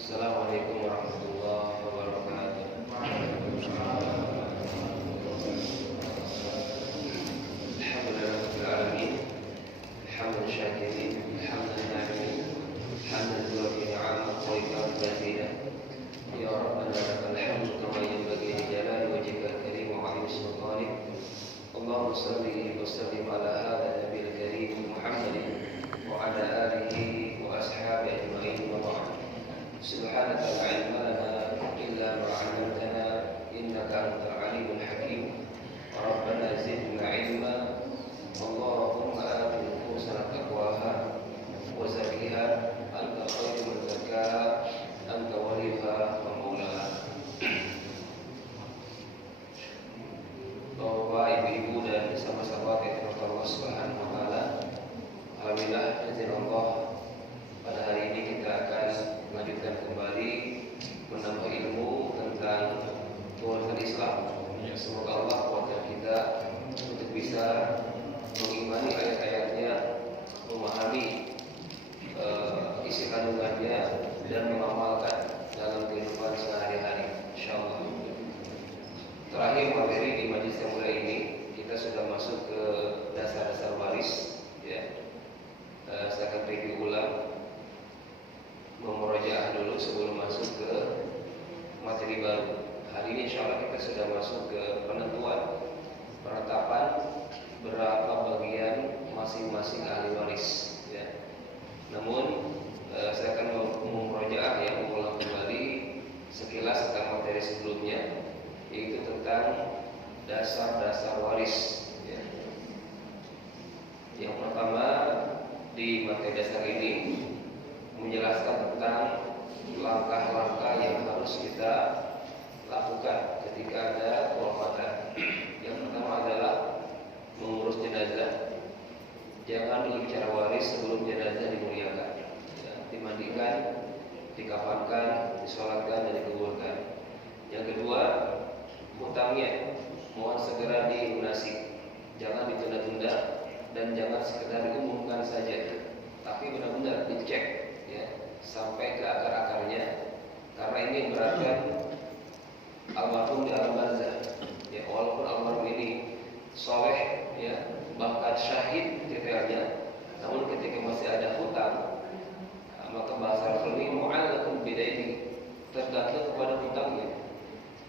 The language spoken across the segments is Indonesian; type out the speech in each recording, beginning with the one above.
Assalamualaikum warahmatullahi wabarakatuh. Alhamdulillahirabbil alamin. Hamdan syakirin, hamdan na'imin, hamdan yuwafi ni'amahu wa yukafi mazidah. Ya Rabbana lakal hamdu kama yanbaghi li jalali wajhikal karim wa 'azimi sultanik. Allahumma shalli wa sallim ala hadzal nabiyil karim Muhammadin wa ala alihi wa ashabihi ajma'in wa ba'd. Subhanaka la ilma lana illa ma 'allamtana innaka antal alimul hakim. Rabbana zidna ilma. Allahumma ati nufusana taqwaha wa zakkiha anta khairul zakah anta waliyuha wa maulaha. Bapak, ibu-ibu dan sahabat-sahabat yang dirahmati Allah Subhanahu wa taala. Alhamdulillah, izin Allah, pada hari ini kita akan melanjutkan kembali menambah ilmu tentang kewarganegaraan Islam. Semoga Allah kuatkan kita untuk bisa mengimani ayat-ayatnya, memahami isi kandungannya dan mengamalkan dalam kehidupan sehari-hari, insyaallah. Terakhir materi di majelis yang mulia ini kita sudah masuk ke dasar-dasar waris, ya. Saya akan review ulang, memurojaah dulu sebelum masuk ke materi baru. Hari ini insyaallah kita sudah masuk ke penetapan berapa bagian masing-masing ahli waris, ya. Namun saya akan memurojaah, ya, mengulang kembali sekilas tentang materi sebelumnya, yaitu tentang dasar-dasar waris, ya. Yang pertama di materi dasar ini menjelaskan tentang langkah-langkah yang harus kita lakukan ketika ada kewafatan. Yang pertama adalah mengurus jenazah. Jangan dulu bicara waris sebelum jenazah dimuliakan, ya, dimandikan, dikafankan, disolatkan dan dikuburkan. Yang kedua, hutangnya mohon segera dilunasi, jangan ditunda-tunda dan jangan sekedar diumumkan saja, tapi benar-benar dicek, ya, sampai ke akar-akarnya, karena ini beratkan almarhum di alam barzah, ya. Walaupun almarhum ini soleh, ya, bahkan syahid detailnya, namun ketika masih ada hutang, maka bahasa Rasul ini mu'allaqun bidaini, tergantung kepada hutangnya.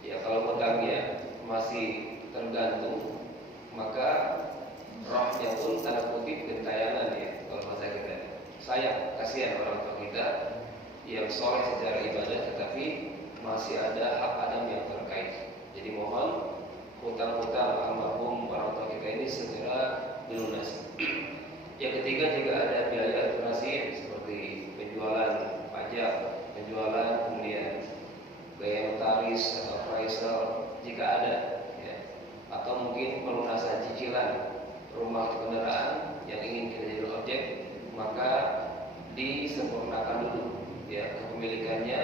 Ya, kalau hutangnya masih tergantung, maka rohnya pun tanda kutip gentayangan, ya, kalau bahasa kita. Sayang, kasihan orang tua kita yang soleh secara ibadah tetapi masih ada hak adam yang terkait. Jadi mohon hutang-hutang almarhum orang tua kita ini segera dilunasi. Yang ketiga, jika ada biaya administrasi seperti penjualan pajak, penjualan kemudian biaya notaris atau appraisal jika ada, ya, atau mungkin pelunasan cicilan rumah atau kendaraan yang ingin kita jadi objek, maka disempurnakan dulu, ya, kepemilikannya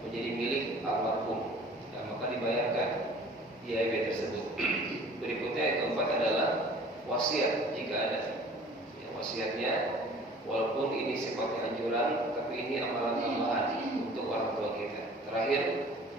menjadi milik almarhum, ya, maka dibayarkan biaya tersebut. Berikutnya yang keempat adalah wasiat jika ada, ya, wasiatnya walaupun ini sifatnya anjuran, tapi ini amalan tambahan untuk orang tua kita. Terakhir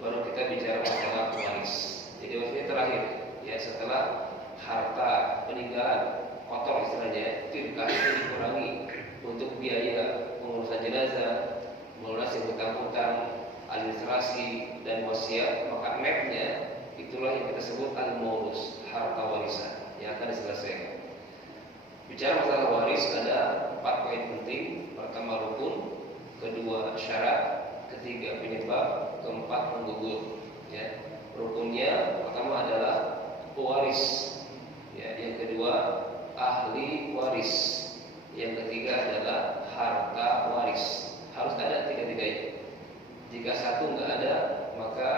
baru kita bicara masalah waris. Jadi wasiat terakhir, ya, setelah harta peninggalan kotor istilahnya itu dikurangi untuk biaya pengurusan jenazah, melunasi hutang-hutang, administrasi dan wasiat, maka netnya itulah yang kita sebut al-maurus, harta warisan yang akan diselesaikan. Bicara masalah waris ada 4 poin penting. Pertama rukun, kedua syarat, ketiga penyebab, keempat penggugur, ya. Rukunnya pertama adalah pewaris, ya, yang kedua ahli waris, yang ketiga adalah harta waris. Harus ada tiga-tiganya. Jika satu nggak ada, maka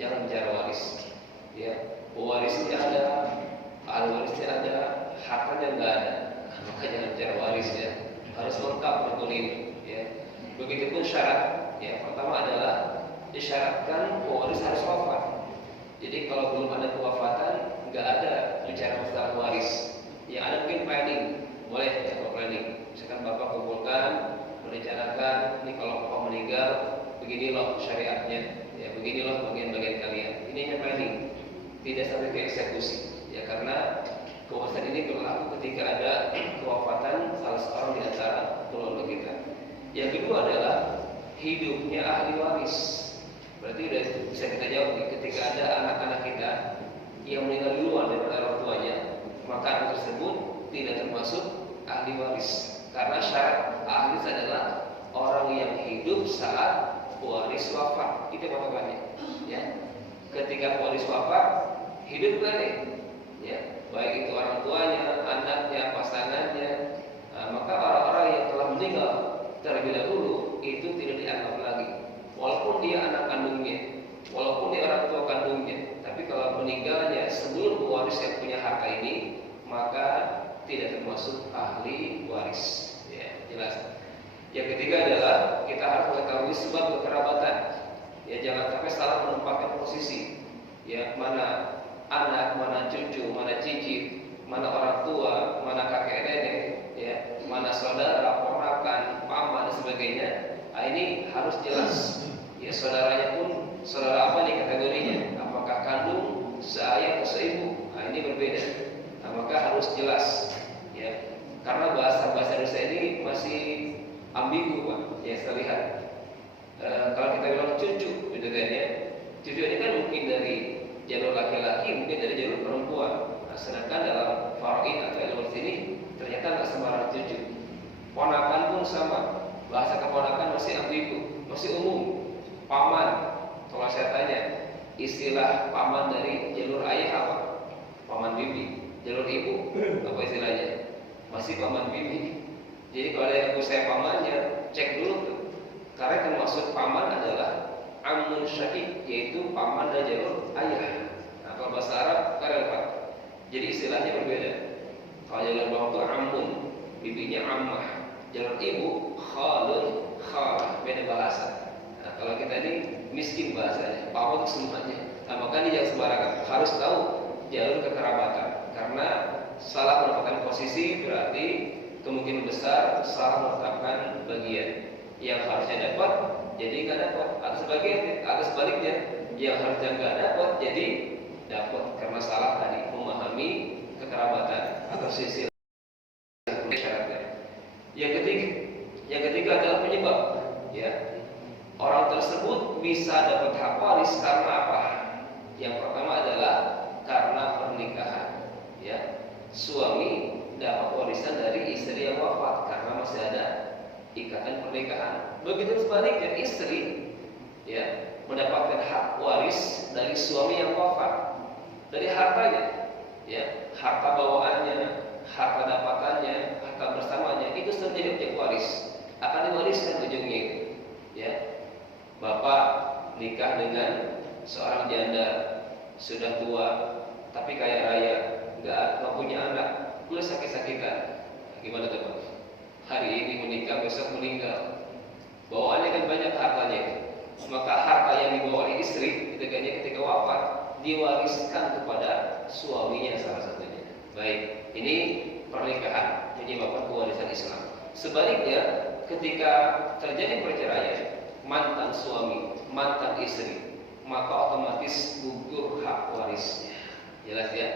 jangan bicara waris, ya. Pewarisnya ada, ahli warisnya ada, hartanya nggak ada, maka jangan bicara waris, ya. Harus lengkap rukun ini, ya. Begitupun syarat, ya. Pertama adalah disyaratkan pewaris harus wafat. Jadi kalau belum ada kewafatan, nggak ada bicara masalah waris. Ya, ada mungkin planning, boleh, ya, kalau planning. Misalkan bapak kumpulkan merencanakan, ini kalau bapak meninggal begini loh syariatnya, ya begini loh bagian-bagian kalian. Ini hanya planning, tidak sampai ke eksekusi. Ya karena kewarisan ini berlaku ketika ada kewafatan salah seorang di antara keluarga kita. Yang kedua adalah hidupnya ahli waris. Berarti udah bisa kita jawab nih, ketika ada anak-anak kita yang meninggal duluan daripada orang tuanya, maka anak tersebut tidak termasuk ahli waris. Karena syarat ahli adalah orang yang hidup saat waris wafat. Itu patokannya. Ya. Ketika waris wafat, hidup kan nih? Ya. Baik itu orang tuanya, anaknya, pasangannya, maka orang-orang yang telah meninggal terlebih dahulu itu tidak dianggap lagi. Walaupun dia anak kandungnya, walaupun dia orang tua kandungnya, tapi kalau meninggalnya sebelum pewaris yang punya harta ini, maka tidak termasuk ahli waris. Ya, jelas. Yang ketiga adalah kita harus mengetahui sebab kekerabatan. Ya, jangan sampai salah menempatkan posisi. Ya, mana anak, mana cucu, mana cicit, mana orang tua, mana kakek nenek, ya, mana saudara, ponakan, paman dan sebagainya. Nah, ini harus jelas. Ya, saudaranya pun saudara apa nih kategorinya? Apakah kandung, seayah atau seibu? Nah, ini berbeda. Nah, maka harus jelas. Ya, karena bahasa Indonesia ini masih ambigu, Pak. Ya, saya lihat. Kalau kita bilang cucu, gitu kan ya. Cucu ini kan mungkin dari jalur laki-laki, mungkin dari jalur perempuan. Nah, sedangkan dalam faraid atau ilmu sini ternyata nggak sembarang cucu. Ponakan pun sama. Bahasa keponakan masih ambigu, masih umum. Paman, kalau saya tanya, istilah paman dari jalur ayah apa? Paman bibi. Jalur ibu, apa istilahnya? Masih paman bibi. Jadi kalau ada yang saya pamannya, cek dulu tuh. Karena yang maksud paman adalah amun syakik, yaitu paman dari jalur ayah. Nah, kalau bahasa Arab karena Pak. Jadi istilahnya berbeda. Kalau jalur bawah itu amun, bibinya ammah. Jalur ibu khalun, khalah, beda bahasa. Nah, kalau kita ini miskin bahasanya, pawon semuanya. Nah, makanya jangan sembarangan. Harus tahu jalur kekerabatan. Karena salah menetapkan posisi berarti kemungkinan besar salah menetapkan bagian. Yang harusnya dapat jadi nggak dapat, atau sebaliknya yang harusnya nggak dapat jadi dapat karena salah tadi memahami kekerabatan atau sisi syaratnya. Yang ketiga adalah penyebab. Ya, orang tersebut bisa dapat hak waris karena apa? Yang pertama adalah karena pernikahan. Ya, suami dapat warisan dari istri yang wafat karena masih ada ikatan pernikahan. Begitu sebaliknya istri, ya, mendapatkan hak waris dari suami yang wafat, dari hartanya, ya, harta bawaannya, harta dapatannya, harta bersamanya itu sudah jadi objek waris, akan diwariskan ujungnya itu. Ya, bapak nikah dengan seorang janda sudah tua tapi kaya raya, nggak punya anak, boleh sakit-sakitan. Gimana tuh Pak? Hari ini menikah, besok meninggal. Bawaannya kan banyak hartanya. Maka harta yang dibawa oleh istri ketika wafat diwariskan kepada suaminya salah satunya. Baik, ini pernikahan menyebabkan pewarisan Islam. Sebaliknya, ketika terjadi perceraian mantan suami, mantan istri, maka otomatis gugur hak warisnya. Jelas ya?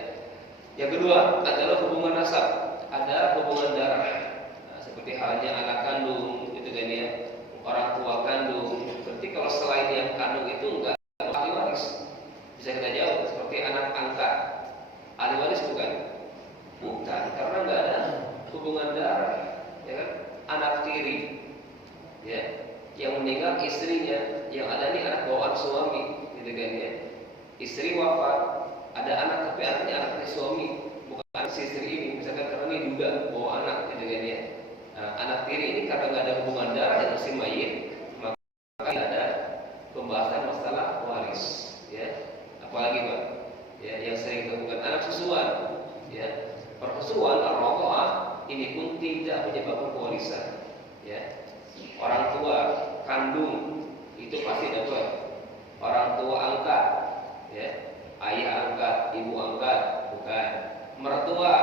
Yang kedua adalah hubungan nasab, ada hubungan darah. Seperti halnya anak kandung, itu kan ya, orang tua kandung. Berarti kalau selain yang kandung itu enggak ahli waris. Bisa kita jawab seperti anak angkat. Ahli waris bukan? Bukan, karena enggak ada hubungan darah. Ya kan? Anak tiri, ya, yang meninggal istrinya, yang ada ini anak bawaan suami, gitu kan ya. Istri wafat, ada anak tapi anaknya anak suami, bukan si istri ini. Misalkan karena ini juga bawa anak, gitu kan ya. Nah, anak tiri ini karena nggak ada hubungan darah dengan si mayit, maka ada pembahasan masalah waris, ya. Apalagi Pak, ya, yang sering ditemukan anak susuan, ya, persusuan ar-radha'ah ini pun tidak menyebabkan pewarisan, ya. Orang tua kandung itu pasti dapat, orang tua angkat, ya, ayah angkat, ibu angkat, bukan. Mertua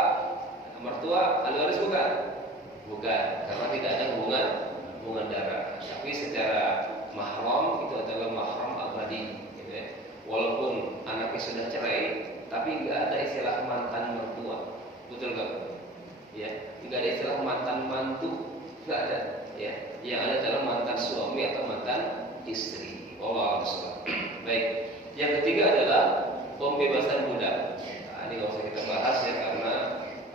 ahli waris bukan. Bukan, karena tidak ada hubungan hubungan darah, tapi secara mahram itu adalah mahram abadi, gitu ya. Walaupun anaknya sudah cerai, tapi nggak ada istilah mantan mertua, betul nggak? Ya, nggak ada istilah mantan mantu, nggak ada. Ya, yang ada adalah mantan suami atau mantan istri. Allah SWT. Baik. Yang ketiga adalah pembebasan budak. Nah, ini nggak usah kita bahas ya, karena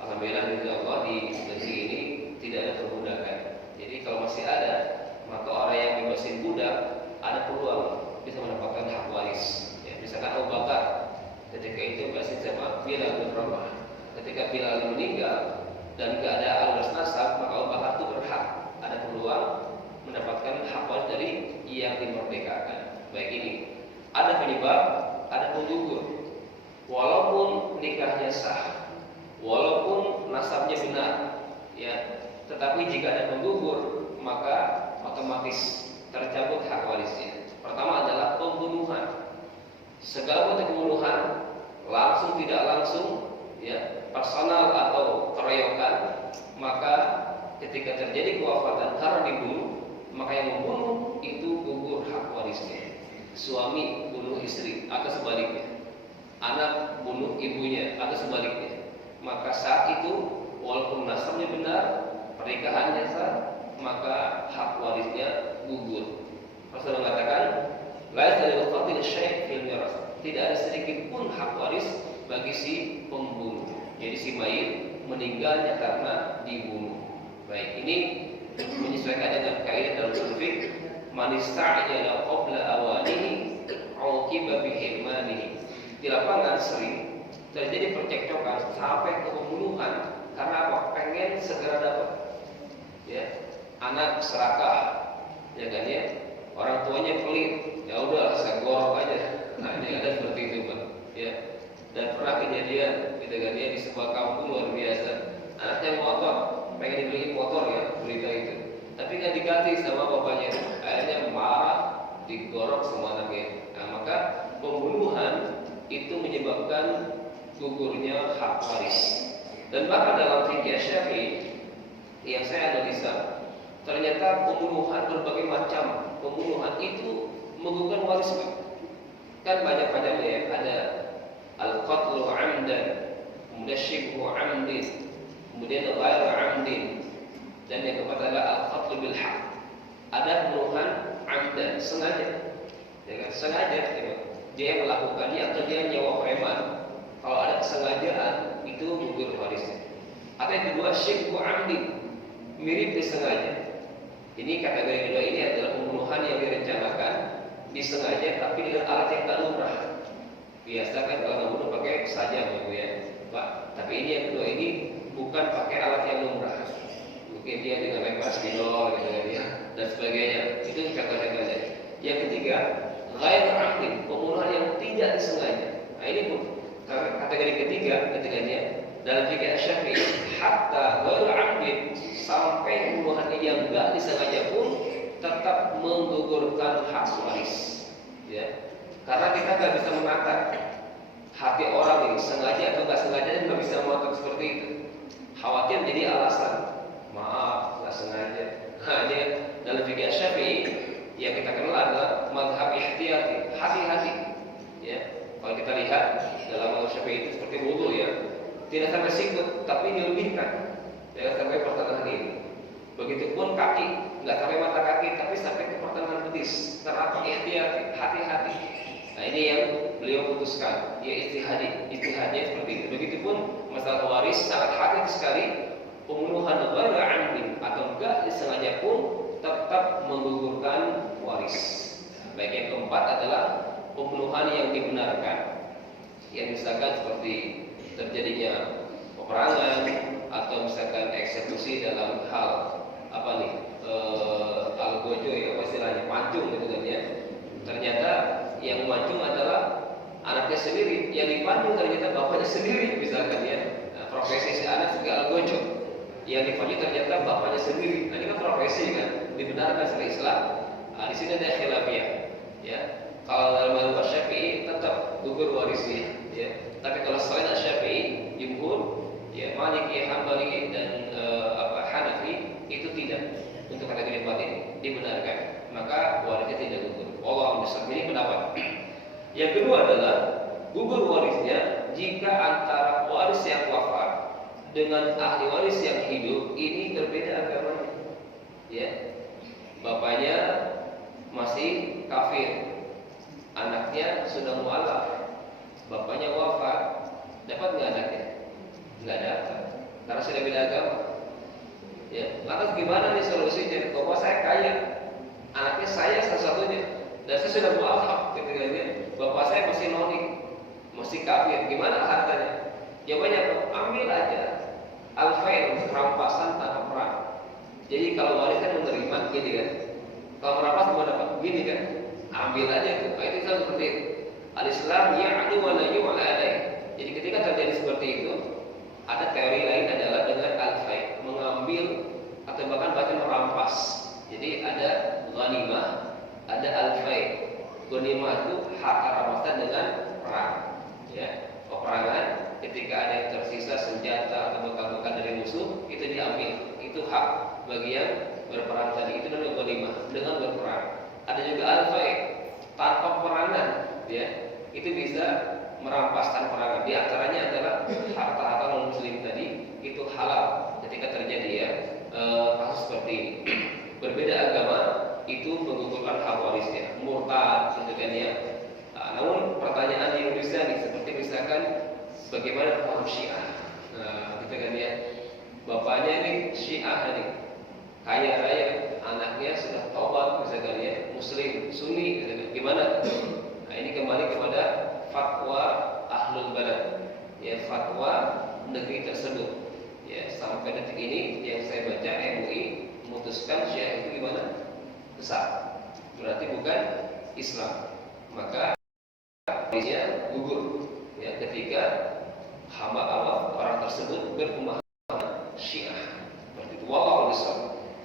alhamdulillah Allah di negeri ini tidak ada perbudakan. Jadi kalau masih ada, maka orang yang bebasin budak ada peluang bisa mendapatkan hak waris. Ya, misalkan Abu Bakar ketika itu bebasin siapa? Bilal bin Rabah. Ketika Bilal meninggal dan nggak ada alur nasab, maka Abu Bakar itu berhak, ada peluang mendapatkan hak waris dari yang dimerdekakan. Baik, ini ada penyebab, ada penggugur. Walaupun nikahnya sah, walaupun nasabnya benar, ya, tetapi jika ada penggugur, maka otomatis tercabut hak warisnya. Pertama adalah pembunuhan. Segala bentuk pembunuhan, langsung tidak langsung, ya, personal atau keroyokan, maka ketika terjadi kewafatan karena dibunuh, maka yang membunuh itu gugur hak warisnya. Suami bunuh istri atau sebaliknya, anak bunuh ibunya atau sebaliknya, maka saat itu walaupun nasabnya benar, pernikahannya sah, maka hak warisnya gugur. Rasulullah mengatakan, laisa lil qatil syai' fil miras. Tidak ada sedikit pun hak waris bagi si pembunuh. Jadi si mayit meninggalnya karena dibunuh. Baik, ini menyesuaikan dengan kaidah dalam fikih, man ista'jala qabla awanihi uqiba bihirmanihi. Di lapangan sering terjadi percekcokan sampai ke pembunuhan karena apa? Pengen segera dapat. Ya, anak serakah, ya kan ya. Orang tuanya pelit, ya udah saya gorok aja. Nah, ini ada seperti itu, Pak. Ya. Dan pernah kejadian gitu kan ya, di sebuah kampung luar biasa. Anaknya mau apa? Pengen dibeliin motor ya, berita itu. Tapi nggak diganti sama bapaknya. Akhirnya marah, digorok semua anaknya. Nah, maka pembunuhan itu menyebabkan gugurnya hak waris. Dan bahkan dalam fikih Syafi'i yang saya analisa, ternyata pembunuhan berbagai macam pembunuhan itu menggugurkan waris. Kan banyak-banyak ya, ada al-qatlu 'amdan, kemudian syibhu 'amdin, kemudian ghairu 'amdin, dan yang keempat adalah al-qatlu bil haq. Ada pembunuhan 'amdan, sengaja. Ya kan? Sengaja ya, dia melakukannya atau dia nyawa preman. Kalau ada kesengajaan itu gugur warisnya. Atau yang kedua syibhu 'amdin, mirip disengaja. Ini kategori kedua ini adalah pembunuhan yang direncanakan, disengaja tapi dengan alat yang tak lumrah. Biasa kan kalau membunuh pakai sajam ya, Pak. Tapi ini yang kedua ini bukan pakai alat yang lumrah. Mungkin dia dengan lempar spidol gitu ya, dan sebagainya. Itu contoh-contohnya. Yang ketiga, ghairu 'amdin, pembunuhan yang tidak disengaja. Nah, ini pun kategori ketiga ketiganya dalam fikih Syafi'i, hatta ghairu 'amdin, sampai pembunuhan yang enggak disengaja pun tetap menggugurkan hak waris. Ya. Karena kita nggak bisa menata hati orang ini sengaja atau nggak sengaja, nggak bisa mengatur seperti itu. Khawatir jadi alasan, maaf nggak sengaja. Nah, ini dalam fikih Syafi'i yang kita kenal adalah mazhab ihtiyati, hati-hati. Ya, kalau kita lihat dalam mazhab Syafi'i itu seperti wudu ya, tidak sampai sikut tapi dilebihkan, tidak sampai pertengahan ini. Begitupun kaki, nggak sampai mata kaki tapi sampai ke pertengahan betis. Terapa ihtiyati, hati-hati. Nah, ini yang beliau putuskan, ya istihadnya seperti itu. Begitupun masalah waris sangat hati sekali. Pembunuhan ghairu 'amdin atau enggak disengaja pun tetap menggugurkan waris. Baik, yang keempat adalah pembunuhan yang dibenarkan. Yang misalkan seperti terjadinya peperangan atau misalkan eksekusi dalam hal apa nih, algojo ya, istilahnya pancung gitu kan ya. Ternyata yang memancung adalah anaknya sendiri, yang dipancung ternyata bapaknya sendiri misalkan ya. Nah, profesi si anak juga algojo, yang dipancung ternyata bapaknya sendiri. Nah, ini kan profesi kan, dibenarkan secara Islam. Nah, di sini ada khilafiyah ya. Kalau dalam mazhab Syafi'i tetap gugur warisnya ya. Tapi kalau selain Syafi'i, jumhur ya, Maliki, Hambali dan Hanafi itu tidak untuk kategori 4 ini. Wallahu a'lam. Ini pendapat. Yang kedua adalah gugur warisnya jika antara waris yang wafat dengan ahli waris yang hidup ini berbeda agamanya. Ya, bapaknya masih kafir, anaknya sudah mualaf, bapaknya wafat, dapat nggak anaknya? Nggak dapat, karena sudah beda agama. Ya, lantas gimana nih solusinya? Bapak saya kaya, anaknya saya satu-satunya, dan saya sudah mualaf, ketiganya, bapak saya masih nonik, masih kafir, gimana hartanya? Jawabannya ambil aja al-fail, rampasan tanpa perang. Jadi kalau waris kan menerima, gini kan? Kalau merampas mau dapat, gini kan? Ambil aja tuh. Itu kan seperti itu. Al-Islam ya'adu wa la yu'ala alaih. Jadi ketika terjadi seperti itu, ada teori lain adalah dengan al-fail, mengambil atau bahkan bahkan merampas. Jadi ada ghanimah, ada al-fail. Ghanimah itu harta rampasan dengan perang. Ya, peperangan ketika ada yang tersisa senjata atau bekal-bekal dari musuh itu diambil, itu hak bagi yang berperang tadi, itu namanya ghanimah dengan berperang. Ada juga al-fail tanpa peperangan, ya, itu bisa merampaskan perangan. Di antaranya adalah harta-harta non muslim tadi itu halal ketika terjadi ya kasus seperti ini. Berbeda agama itu menggugurkan hak warisnya, murtad gitu kan ya. Namun pertanyaan di Indonesia nih seperti misalkan bagaimana paham Syiah, gitu kan ya. Bapaknya ini Syiah nih, kaya raya, anaknya sudah taubat misalkan ya, Muslim, Sunni, gitu kan. Gimana? Nah ini kembali kepada fatwa ahlul balad, ya fatwa negeri tersebut. Ya sampai detik ini yang saya baca MUI memutuskan Syiah itu gimana? Besar, berarti bukan Islam. Maka warisnya gugur ya ketika hamba Allah orang tersebut berpemahaman Syiah. Seperti itu. Wallahu a'lam.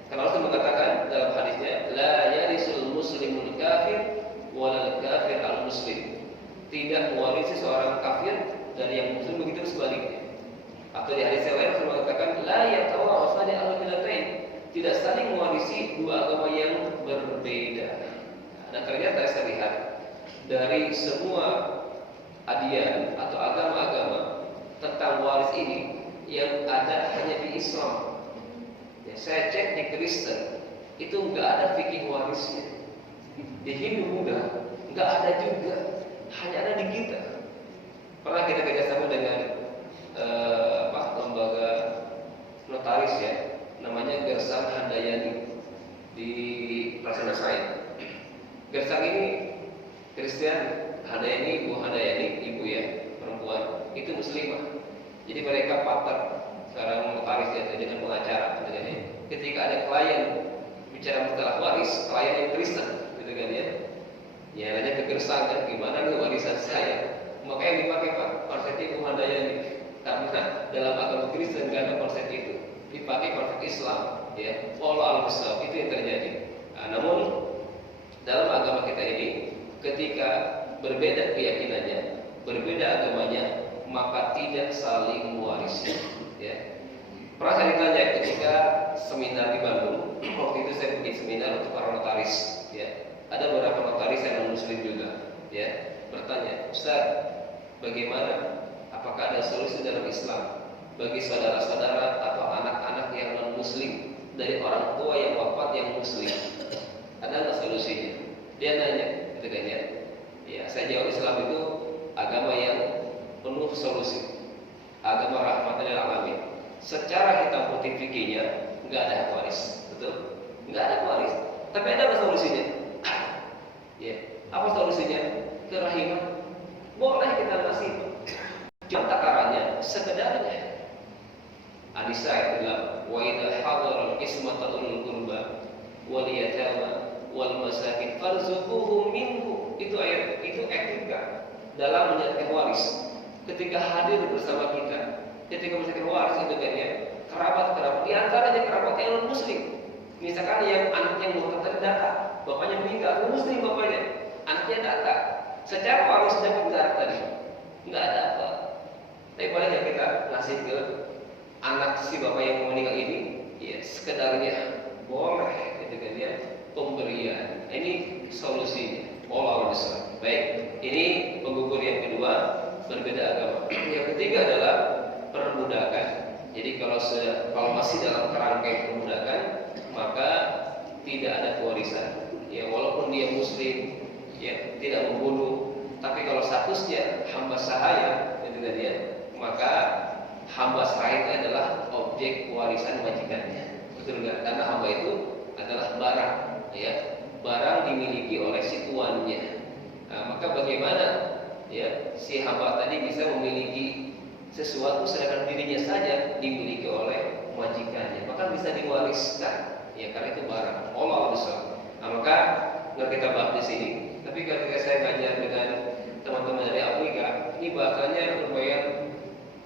Karena Rasul mengatakan dalam hadisnya la yarisul muslimul kafir walal kafir al muslim. Tidak mewarisi seorang kafir dan yang muslim, begitu sebaliknya. Atau di hadis yang lain Rasul mengatakan la yatawarasani al-millatain. Tidak saling mewarisi dua agama yang berbeda. Dan ternyata saya lihat dari semua adian atau agama-agama tentang waris ini yang ada hanya di Islam. Ya, saya cek di Kristen itu nggak ada fikih warisnya. Di Hindu Buddha nggak ada juga, hanya ada di kita. Pernah kita kerjasama dengan lembaga notaris ya, namanya Gersang Handayani di Prasana Said. Gersang ini Kristen, Handayani, Bu Handayani, ibu ya, perempuan, itu muslimah. Jadi mereka partner sekarang notaris ya, dengan pengacara, gitu kan ya. Ketika ada klien bicara masalah waris, klien yang Kristen, gitu kan ya. Ya nanya ke Gersang kan, gimana nih warisan saya? Maka yang dipakai Pak konsep Bu Handayani, karena dalam agama Kristen nggak ada konsep itu, dipakai konsep Islam, ya. Allah al-Musab itu yang terjadi. Nah, namun dalam agama kita ini, ketika berbeda keyakinannya, berbeda agamanya, maka tidak saling mewarisi. Ya. Pernah saya ditanya ketika seminar di Bandung, waktu itu saya bikin seminar untuk para notaris. Ya. Ada beberapa notaris yang non muslim juga. Ya. Bertanya, Ustaz, bagaimana? Apakah ada solusi dalam Islam bagi saudara-saudara atau anak-anak yang non muslim dari orang tua yang wafat yang muslim? Ada nggak solusinya? Dia nanya, gitu kan ya. Ya, saya jawab Islam itu agama yang penuh solusi, agama rahmatan lil alamin. Secara hitam putih fikihnya nggak ada waris, betul? Nggak ada waris. Tapi ada apa solusinya? Ya, apa solusinya? Kerahiman. Boleh kita kasih. Cuma takarannya sekedarnya. Anisa itu bilang, wa idza hadara al-qismata ulul qurba wal yatama wal masakin farzuquhum minhu. Itu ayat, itu etika dalam menyatakan waris. Ketika hadir bersama kita, ketika menyatakan waris itu kan ya, kerabat-kerabat, di antaranya kerabat yang non muslim. Misalkan yang anaknya murtad tadi datang, bapaknya meninggal, non muslim bapaknya, anaknya datang, secara waris dapat enggak tadi? Enggak ada apa. Tapi boleh ya kita ngasih ke anak si bapak yang meninggal ini, ya sekedarnya boleh, gitu kan ya, pemberian. Ini solusinya. Allah berbeda agama. Yang ketiga adalah perbudakan. Jadi kalau masih dalam kerangka perbudakan, maka tidak ada pewarisan. Ya, walaupun dia muslim, ya, tidak membunuh, tapi kalau statusnya hamba sahaya, itu tadi ya, maka hamba sahaya itu adalah objek warisan majikannya. Betul nggak? Karena hamba itu adalah barang, ya, barang dimiliki oleh si tuannya. Nah, maka bagaimana, ya, si hamba tadi bisa memiliki sesuatu sedangkan dirinya saja dimiliki oleh majikannya, maka bisa diwariskan, ya, karena itu barang. Allah besar. Nah, maka nggak kita bahas di sini. Tapi ketika saya ngajar dengan teman-teman dari Afrika, ini bahasanya lumayan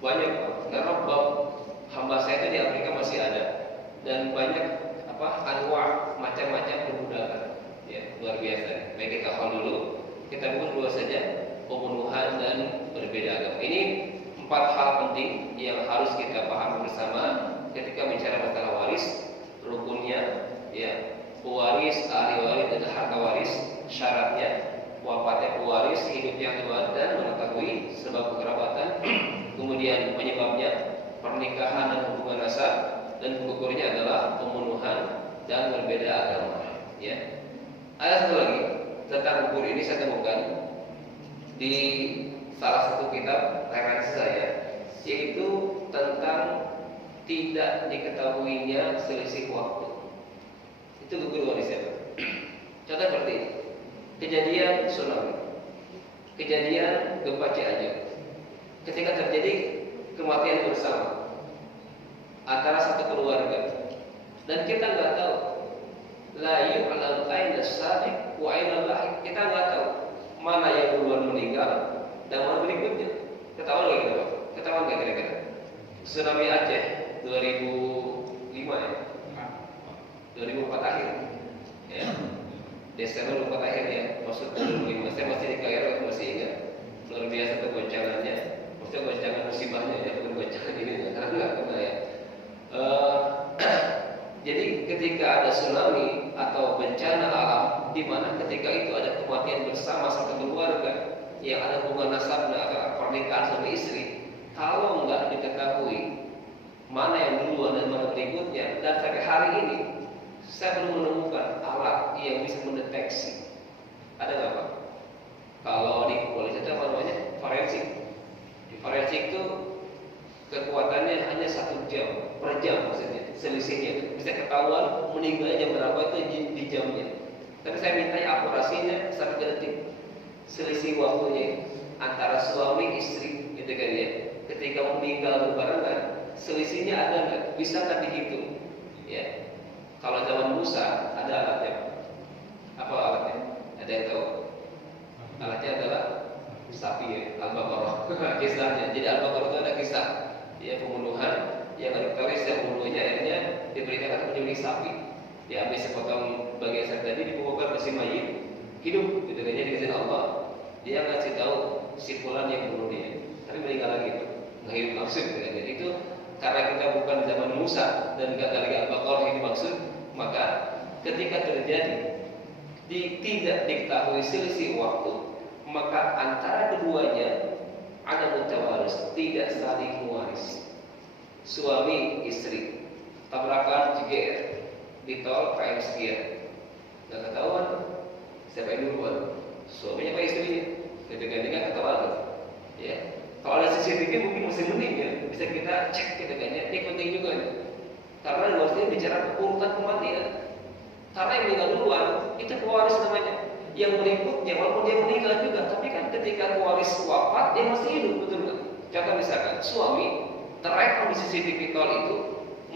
banyak, karena bab hamba saya itu di Afrika masih ada dan banyak anwa macam-macam perbudakan, ya, luar biasa. Baik, kita hal dulu, kita buat dua saja, pembunuhan dan berbeda agama. Ini 4 hal penting yang harus kita pahami bersama ketika bicara masalah waris, rukunnya, ya, pewaris, ahli waris dan harta waris, syaratnya, wafatnya pewaris, hidupnya keluarga, dan mengetahui sebab kekerabatan, kemudian penyebabnya, pernikahan dan hubungan nasab, dan penggukurnya adalah pembunuhan dan berbeda agama. Ya. Ada satu lagi tentang gugur ini saya temukan di salah satu kitab referensi saya, yaitu tentang tidak diketahuinya selisih waktu. Itu gugur waris ya. Contoh seperti ini. Kejadian tsunami, kejadian gempa Cianjur. Ketika terjadi kematian bersama antara satu keluarga, dan kita nggak tahu, la yu'lam aina sabiq wa aina lahik. Kita nggak tahu mana yang duluan meninggal dan mana berikutnya. Ketahuan nggak kita? Ketahuan nggak kira-kira? Tsunami Aceh 2005 ya, 2004 akhir, ya. Desember 2004 akhir ya, maksud 2005. Saya masih di Kairo, masih ingat. Luar biasa tuh goncangannya. Maksudnya goncangan musibahnya ya, bukan goncangan ini ya, karena nggak kena ya. Jadi ketika ada tsunami atau bencana alam, di mana ketika itu ada kematian bersama satu keluarga yang ada hubungan nasab atau pernikahan suami istri, kalau nggak diketahui mana yang duluan dan mana berikutnya, dan sampai hari ini saya belum menemukan alat yang bisa mendeteksi. Ada nggak Pak? Kalau di polisi itu apa namanya? Forensik. Di forensik itu kekuatannya hanya 1 jam per jam, maksudnya selisihnya bisa ketahuan meninggalnya jam berapa itu di jamnya. Tapi saya minta akurasinya 1 detik selisih waktunya antara suami istri, gitu kan ya. Ketika meninggal berbarengan, selisihnya ada nggak? Bisa nggak dihitung? Ya. Kalau zaman Musa ada alatnya. Apa alatnya? Ada yang tahu? Alatnya adalah sapi ya, Al-Baqarah. Kisahnya. Jadi Al-Baqarah itu ada kisah, ya, pembunuhan yang ada tulis yang pembunuhnya akhirnya diberikan atau menyembelih sapi. Diambil sepotong bagian sapi tadi dibungkukkan ke si mayit hidup, gitu kan, dikasih Allah. Dia ngasih tahu si fulan yang bunuh dia, tapi meninggal lagi, nggak hidup langsung, gitu kan. Jadi itu karena kita bukan zaman Musa dan nggak lagi Al-Baqarah ini maksud, maka ketika terjadi tidak diketahui selisih waktu, maka antara keduanya ada mutawaris, tidak saling mewaris. Suami istri tabrakan CGR di tol KM sekian, nggak ketahuan siapa yang duluan, suaminya apa istrinya, ketika nggak ketahuan, ya. Kalau ada CCTV mungkin masih mending ya, bisa kita cek, kita kayaknya ini penting juga nih. Karena luasnya bicara urutan kematian. Karena yang meninggal duluan itu pewaris namanya. Yang berikutnya walaupun dia meninggal juga, tapi kan ketika pewaris wafat dia masih hidup, betul nggak? Contoh misalkan suami terekam di CCTV tol itu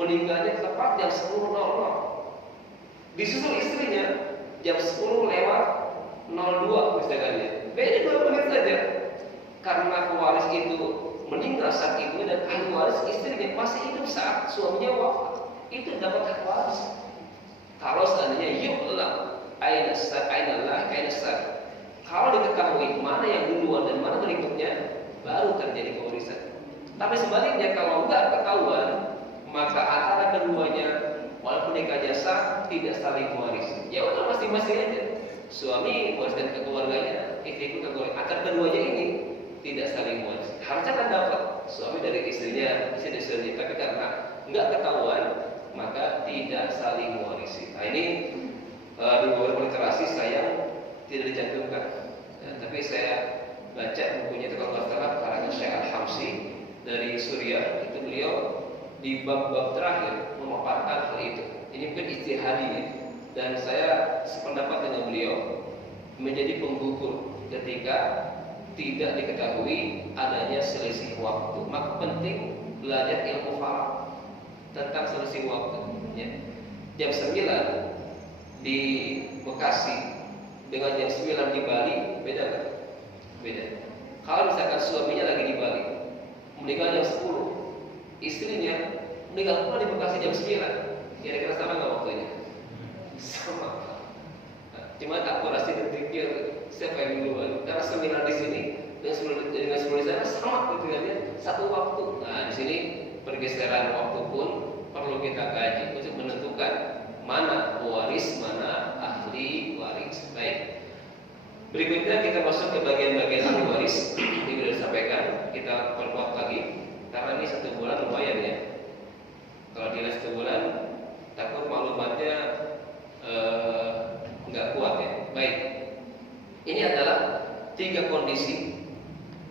meninggalnya tepat jam 10.00. Disusul istrinya jam 10 lewat 02 misalkan ya. Beda 2 menit saja. Karena pewaris itu meninggal saat itu dan ahli waris istrinya masih hidup saat suaminya wafat, itu dapat hak waris. Kalau seandainya yu'lam aina sar, kalau diketahui mana yang duluan dan mana berikutnya, baru terjadi pewarisan. Tapi sebaliknya kalau enggak ketahuan, maka antara keduanya walaupun nikahnya sah tidak saling mewaris. Ya udah masing-masing aja. Suami mewariskan ke keluarganya, istri ke keluarga. Antara keduanya ini tidak saling mewaris. Harusnya kan dapat suami dari istrinya, istri dari suaminya, tapi karena nggak ketahuan maka tidak saling mewarisi. Nah ini di beberapa literasi saya tidak dicantumkan, ya, tapi saya baca bukunya itu kalau nggak salah karangan Syekh Al-Hamsi dari Suriah, itu beliau di bab-bab terakhir memaparkan hal itu. Ini mungkin ijtihadi ya, dan saya sependapat dengan beliau menjadi penggugur ketika tidak diketahui adanya selisih waktu. Maka penting belajar ilmu falak tentang selisih waktu. Ya. Jam 9 di Bekasi dengan jam 9 di Bali beda kan? Beda. Kalau misalkan suaminya lagi di Bali, meninggal jam 10, istrinya meninggal pula di Bekasi jam 9, kira-kira sama nggak waktunya? Sama. Nah, cuma akurasi berpikir siapa yang duluan? Karena 9 di sini dengan 10 di sana sama gitu kan ya, satu waktu. Nah di sini pergeseran waktu pun perlu kita kaji untuk menentukan mana pewaris, mana ahli waris. Baik. Berikutnya kita masuk ke bagian-bagian ahli waris. Ini sudah disampaikan, kita perkuat lagi karena ini 1 bulan lumayan ya. Kalau dilihat 1 bulan, takut maklumatnya nggak kuat ya. Baik. Ini adalah 3 kondisi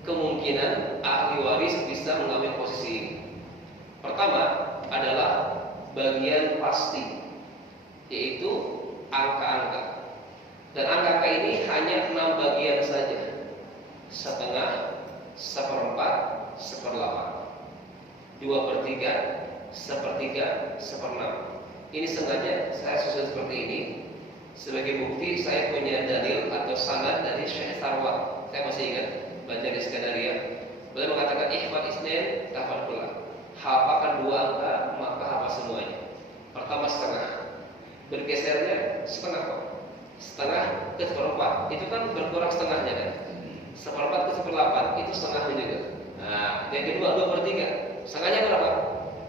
kemungkinan ahli waris bisa mengambil posisi ini. Pertama adalah bagian pasti, yaitu angka-angka. Dan angka-angka ini hanya 6 bagian saja: setengah, 1/4, 1/8, 2/3, 1/3, 1/6. Ini sengaja saya susun seperti ini sebagai bukti saya punya dalil atau sanad dari Syekh Sarwat. Saya masih ingat baca di Skenaria. Beliau mengatakan ihfad isnain tafal kullah. Hafalkan 2 angka maka hafal semuanya. Pertama setengah, bergesernya setengah kok. Setengah ke 1/4 itu kan berkurang setengahnya kan. 1/4 ke 1/8 itu setengahnya juga. Nah yang kedua 2/3. Setengahnya berapa?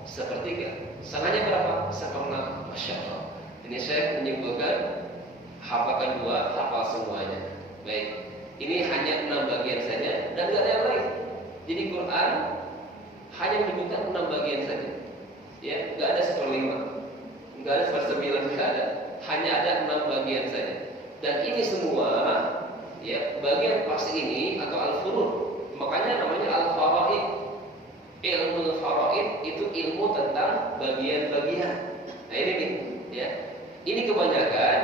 1/3. Setengahnya berapa? 1/6. Masya Allah. Ini saya menyimpulkan hafalkan 2, hafal semuanya. Baik. Ini hanya 6 bagian saja dan tidak ada yang lain. Jadi Quran hanya menyebutkan 6 bagian saja. Ya, nggak ada 1/5, nggak ada 1/9, nggak ada. Hanya ada 6 bagian saja. Dan ini semua, ya, bagian pasti ini atau al-furud. Makanya namanya al-faraid. Ilmu al-faraid itu ilmu tentang bagian-bagian. Nah ini nih, ya. Ini kebanyakan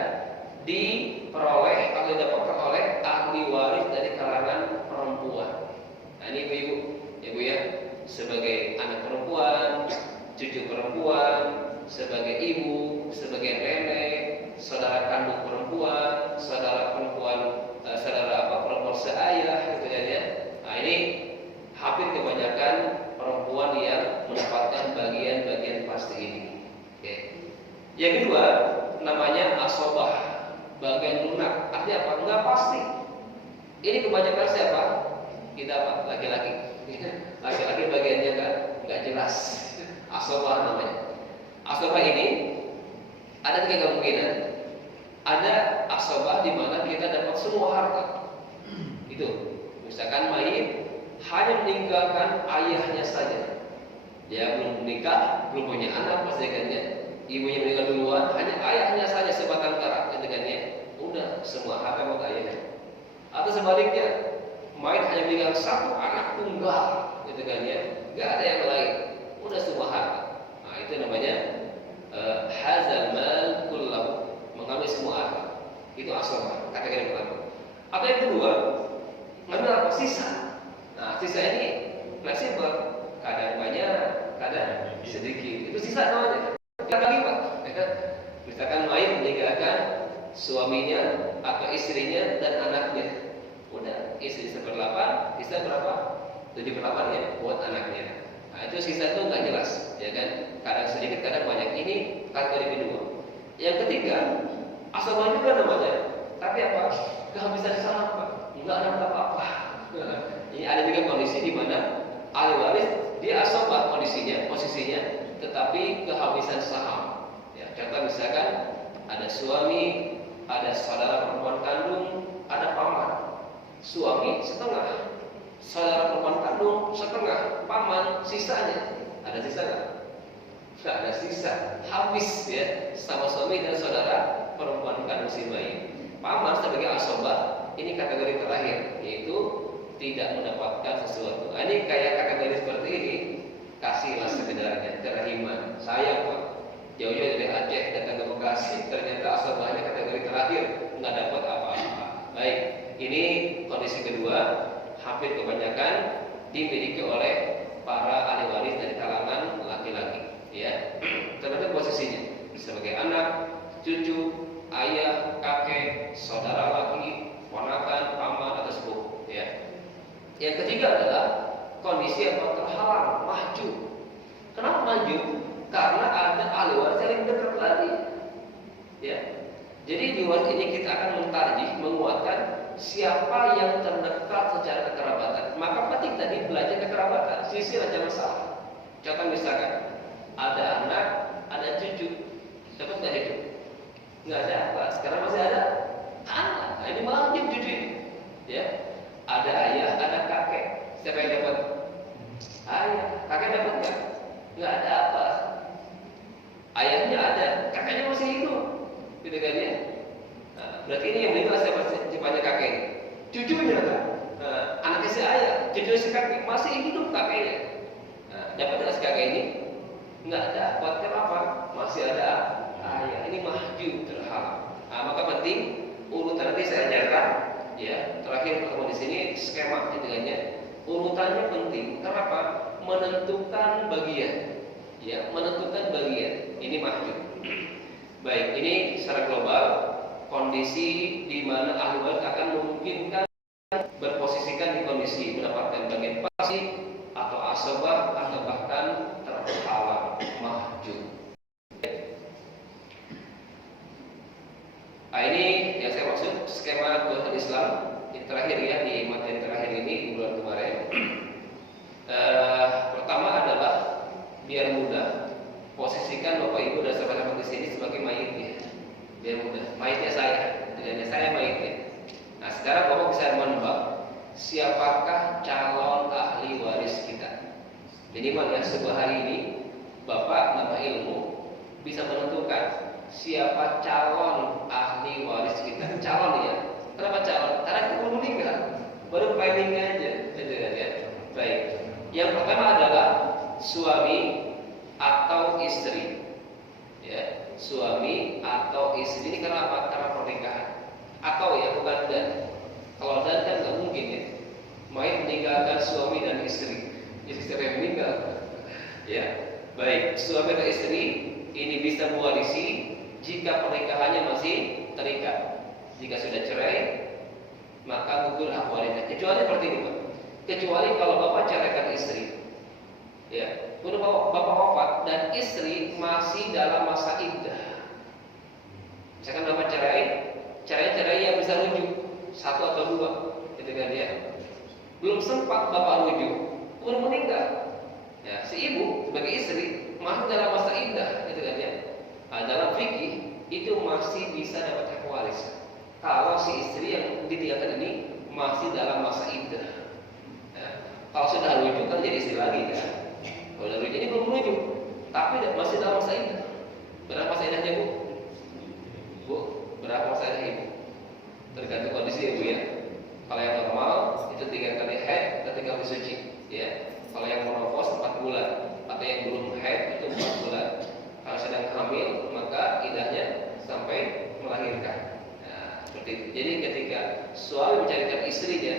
diperoleh atau didapatkan oleh ahli waris dari kalangan perempuan. Nah ini ibu-ibu, ya bu ya, sebagai anak perempuan, cucu perempuan, sebagai ibu, sebagai nenek, saudara kandung perempuan, saudara perempuan, perempuan seayah, gitu ya. Nah ini hampir kebanyakan perempuan yang mendapatkan bagian-bagian pasti ini. Oke. Yang kedua namanya asobah, bagian lunak. Artinya apa? Enggak pasti. Ini kebanyakan siapa? Kita apa? Laki-laki. Laki-laki bagiannya kan enggak jelas. Asobah namanya. Asobah ini ada 3 kemungkinan. Ada asobah di mana kita dapat semua harta. Itu. Misalkan mayit hanya meninggalkan ayahnya saja. Dia belum menikah, belum punya anak, pastikannya. Ibunya meninggal duluan, hanya ayahnya saja sebatang kara, ketegannya. Udah semua harta buat ayahnya. Atau sebaliknya, mayit hanya meninggal 1 anak tunggal, ketegannya. Gak ada yang lain. Udah semua harta. Nah itu namanya hazal mal kullahu, mengambil semua harta. Itu asobah, kategori pertama. Atau yang kedua, ngambil apa? Sisa. Nah sisa ini fleksibel, kadang banyak, kadang sedikit. Itu sisa namanya. Lagi pak, misalkan mayit meninggalkan suaminya atau istrinya dan anaknya. Udah, istri 1/8, sisa berapa? 7/8 ya buat anaknya. Nah itu sisa itu nggak jelas, ya kan? Kadang sedikit, kadang banyak. Ini kategori kedua. Yang ketiga, asobah juga namanya. Tapi apa? Kehabisan saham pak, nggak ada apa-apa. Ini ada 3 kondisi di mana ahli waris dia asobah posisinya, tetapi kehabisan saham. Ya, contoh misalkan ada suami, ada saudara perempuan kandung, ada paman. Suami setengah, Saudara perempuan kandung setengah, paman sisanya. Ada sisa nggak? Nggak ada sisa, habis ya sama suami dan saudara perempuan kandung si bayi. Paman sebagai asobah ini kategori terakhir, yaitu tidak mendapatkan sesuatu. Nah, ini kayak kategori seperti ini, kasihlah sekedarnya, terahiman. Saya Pak, jauh-jauh dari Aceh datang ke Bekasi, ternyata asobahnya kategori terakhir, nggak dapat apa-apa. Baik, ini kondisi kedua. Hampir kebanyakan dimiliki oleh para ahli waris dari kalangan laki-laki, ya. Tergantung posisinya, sebagai anak, cucu, ayah, kakek, saudara laki, ponakan, paman atau sepupu, ya. Yang ketiga adalah kondisi yang terhalang, maju. Kenapa maju? Karena ada ahli waris yang dekat lagi, ya. Jadi di waris ini kita akan mentarjih, menguatkan siapa yang terdekat secara kekerabatan. Maka penting tadi belajar kekerabatan. Sisi jangan salah. Contoh misalkan ada anak, ada cucu, dapat nggak cucu? Nggak ada apa. Sekarang masih ada anak. Nah, ini wajib cucu ini. Ya, ada ayah, ada kakek. Siapa yang dapat? Ayah. Kakek dapat nggak? Nggak ada apa. Ayahnya ada, kakeknya masih hidup. Gitu kan ya? Nah, berarti ini yang meninggal siapa? Siapanya kakek? Cucunya kan? Nah, anaknya si ayah, cucu si kakek masih hidup kakeknya. Nah, dapat nggak si kakek ini? Nggak dapat. Kenapa? Masih ada ayah. Ini maju terhalang. Nah, maka penting urutan nanti saya ajarkan. Ya, terakhir ketemu di sini skema hitungannya. Urutannya penting. Kenapa? Menentukan bagian. Ya, menentukan bagian. Ini maju. Baik, ini secara global kondisi di mana ahli waris akan memungkinkan berposisikan di kondisi mendapatkan bagian pasti atau asobah atau bahkan terhalang maju. Nah, ini yang saya maksud skema keluarga Islam yang terakhir ya di materi terakhir ini bulan kemarin. Pertama adalah biar mudah posisikan Bapak Ibu dan sahabat-sahabat di sini sebagai mayitnya. Biar mudah. Mayitnya saya, dengan saya mayitnya. Nah, sekarang Bapak bisa menebak siapakah calon ahli waris kita. Minimal ya sebuah hari ini Bapak nambah ilmu bisa menentukan siapa calon ahli waris kita. Calon ya. Kenapa calon? Karena kita belum meninggal, baru planning aja, gitu kan ya. Baik. Yang pertama adalah suami atau istri, ya, suami atau istri. Ini karena apa? Karena pernikahan. Atau ya, bukan dan. Kalau dan kan nggak mungkin ya. Mayit meninggalkan suami dan istri. Istri siapa yang meninggal? Ya, baik. Suami atau istri ini bisa mewarisi jika pernikahannya masih terikat. Jika sudah cerai, maka gugur hak warisnya. Kecuali seperti ini, Pak. Kecuali kalau bapak ceraikan istri, ya. Udah bapak wafat dan istri masih dalam masa iddah. Misalkan bapak cerai yang bisa rujuk 1 atau 2, gitu kan ya. Belum sempat bapak rujuk, belum meninggal. Ya, si ibu sebagai istri masih dalam masa iddah, gitu kan ya. Nah, dalam fikih itu masih bisa dapat hak waris. Kalau si istri yang ditinggalkan ini masih dalam masa iddah. Ya, kalau sudah rujuk kan jadi istri lagi kan. Kalau dari ini belum menuju, tapi masih dalam masa iddah. Berapa masa iddahnya Bu? Bu, berapa masa iddah Ibu? Tergantung kondisi Ibu ya. Kalau yang normal itu 3 kali haid atau 3 kali suci, ya. Kalau yang menopause 4 bulan, atau yang belum haid itu 4 bulan. Kalau sedang hamil maka iddahnya sampai melahirkan. Nah, seperti itu. Jadi ketika suami mencarikan istrinya,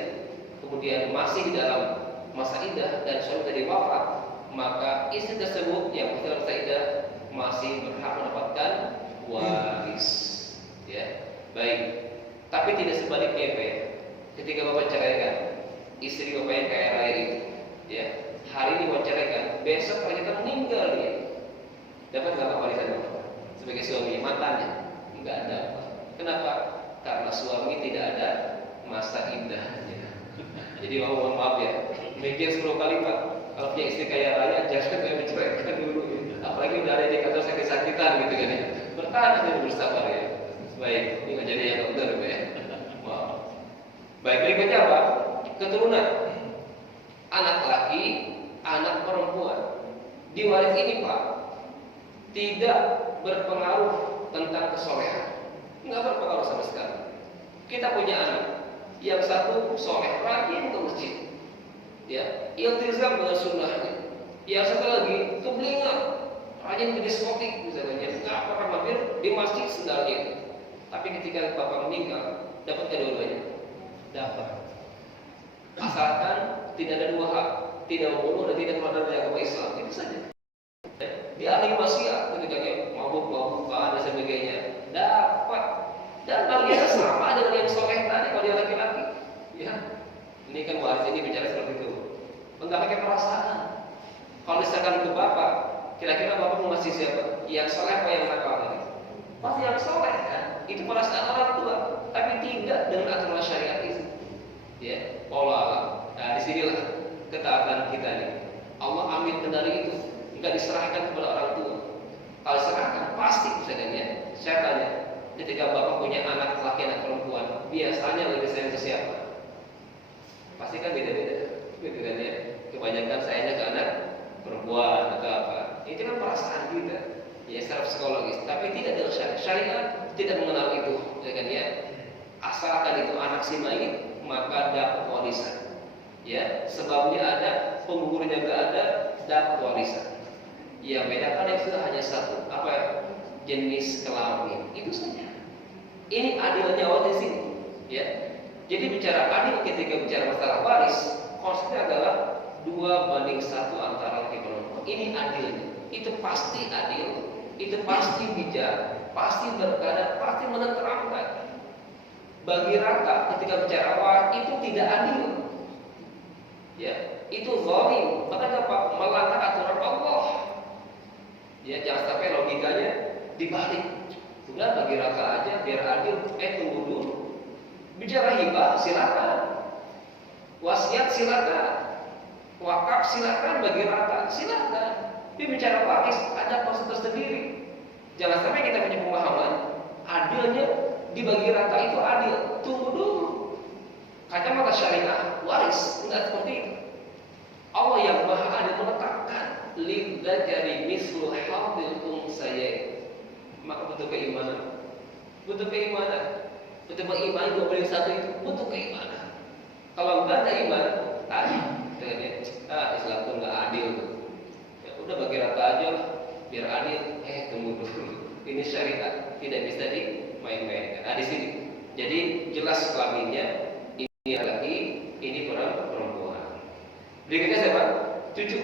kemudian masih di dalam masa iddah dan suami tadi wafat, maka istri tersebut yang masih dalam masa iddah masih berhak mendapatkan waris. Ya, baik. Tapi tidak sebaliknya, Pak. Ketika bapak ceraikan istri bapak yang kaya raya itu, ya, hari ini bapak ceraikan, besok ternyata meninggal dia, dapat nggak warisan bapak? Sebagai suami mantannya, nggak ada. Kenapa? Karena suami tidak ada masa iddahnya. Jadi mohon maaf ya, mikir 10 kali Pak. Kalau punya istri kaya raya, jangan saya menceraikan dulu ya. Apalagi udah ada di kantor sakit-sakitan gitu kan ya. Bertahan aja bersabar ya. Baik, ini nggak jadi yang dokter ya. Wow. Baik, berikutnya apa? Keturunan. anak laki, anak perempuan. Di waris ini Pak, tidak berpengaruh tentang kesolehan, nggak berpengaruh sama sekali. Kita punya anak, yang satu soleh, rajin ke masjid, ya, iltizam dengan sunnahnya. Yang satu lagi tublinger, rajin ke diskotik misalnya, nggak pernah mampir di masjid sendalnya. Tapi ketika bapak meninggal, dapat kedua-duanya, dapat. Asalkan tidak ada dua hak, tidak membunuh dan tidak melanggar dari agama Islam, itu saja. Di ahli maksiat ketika mabuk-mabukan dan sebagainya, dapat. Dan bagian sama dengan yang soleh tadi kalau dia laki-laki, ya. Ini kan waris ini bicara seperti itu, enggak pakai perasaan. Kalau misalkan ke bapak, kira-kira bapak mau ngasih siapa? Yang soleh apa yang nakal tadi? Pasti yang soleh kan? Itu perasaan orang tua, tapi tidak dengan aturan syariat itu. Ya, pola. Nah, disinilah ketaatan kita nih. Allah ambil kendali itu, enggak diserahkan kepada orang tua. Kalau diserahkan pasti misalnya, saya tanya, ketika bapak punya anak laki anak perempuan, biasanya lebih sayang ke siapa? Pasti kan beda-beda, gitu kan ya. Kebanyakan sayangnya ke anak perempuan atau apa? Itu kan perasaan kita, ya secara psikologis. Tapi tidak dengan syariat. Syariat tidak mengenal itu, ya kan ya. Asalkan itu anak si mayit, maka dapat warisan. Ya, sebabnya ada, penggugurnya nggak ada, dapat warisan. Ya bedakan yang sudah hanya satu, apa ya? Jenis kelamin, itu saja. Ini adilnya Allah di sini, ya. Jadi bicara adil ketika bicara masalah waris, konsepnya adalah 2:1 antara laki perempuan. Ini adilnya, itu pasti adil, itu pasti bijak, pasti berkeadilan, pasti menenteramkan. Bagi rata ketika bicara waris itu tidak adil, ya. Itu zalim, makanya apa? Melanggar aturan Allah. Ya, jangan sampai logikanya dibalik. Sudah bagi rata aja biar adil. Tunggu dulu. Bicara hibah silakan, wasiat silakan, wakaf silakan, bagi rata silakan. Tapi bicara waris ada konsep tersendiri. Jangan sampai kita punya pemahaman adilnya dibagi rata itu adil. Tunggu dulu. Kacamata syariah waris enggak seperti itu. Allah yang Maha Adil menetapkan lidzakari mislu hadzil unsayyain. Maka butuh keimanan. Butuh keimanan. Butuh beriman 21 itu butuh keimanan. Kalau enggak ada iman, tadi Islam itu enggak adil. Ya udah bagi rata aja lah, biar adil. Tunggu dulu. Ini syariat, tidak bisa dimain-mainkan. Di sini. Jadi jelas kelaminnya, ini laki, ini perempuan. Berikutnya siapa? Cucu.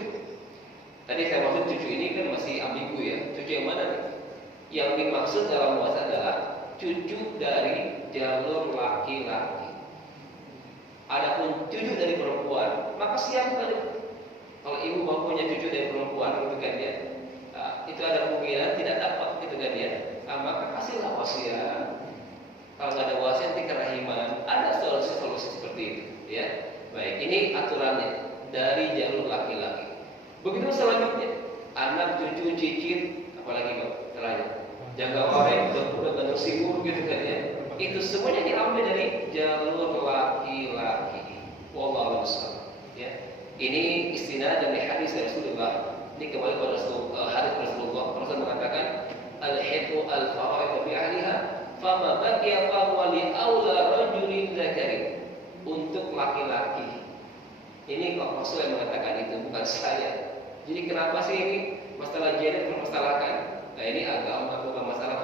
Tadi saya maksud cucu ini kan masih ambigu ya. Cucu yang mana nih? Yang dimaksud dalam bahasa adalah cucu dari jalur laki-laki. Adapun cucu dari perempuan, maka siapa tadi? Kalau ibu mau punya cucu dari perempuan, gitu kan ya, itu ada kemungkinan tidak dapat, gitu kan ya. Maka kasihlah wasiat. Kalau nggak ada wasiat, dikerahiman. Ada solusi-solusi seperti itu, ya. Baik, ini aturannya dari jalur laki-laki. Begitu selanjutnya, anak, cucu, cicit, apalagi Pak, terakhir, jaga wareng, udah gandeng sibur, gitu kan ya. Itu semuanya diambil dari jalur laki-laki. Wallahu a'lam. Ya. Ini istinad dari hadis Rasulullah. Ini kembali pada hadis Rasulullah. Rasul mengatakan, al-hiqu al-fara'id bi ahliha, fama baqiya fa huwa li aula rajulin dzakari. Untuk laki-laki. Ini kok Rasul yang mengatakan itu, bukan saya. Jadi kenapa sih ini masalah gender dipermasalahkan? Nah ini agama, bukan masalah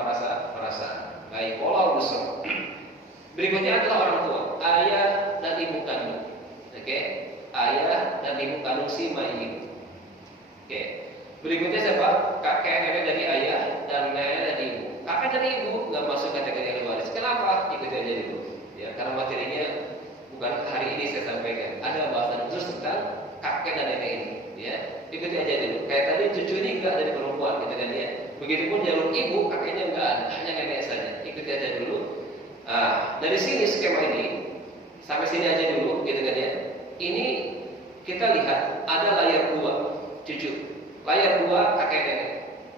perasaan. Baik, pola usul. Berikutnya adalah orang tua, ayah dan ibu kandung. Oke, ayah dan ibu kandung si mayit. Oke. Berikutnya siapa? Kakek nenek dari ayah dan nenek dari ibu. Kakek dari ibu nggak masuk kategori ahli waris. Kenapa? Ikuti aja dulu. Ya, karena materinya bukan hari ini saya sampaikan. Ada bahasan khusus tentang kakek dan nenek ini. Ya, ikuti aja dulu. Kayak tadi cucu ini nggak dari perempuan, gitu kan ya. Begitupun jalur ibu, kakeknya nggak ada, hanya nenek saja. Ikuti aja dulu. Dari sini skema ini sampai sini aja dulu, gitu kan ya. Ini kita lihat ada layar 2 cucu, layar 2 kakek nenek.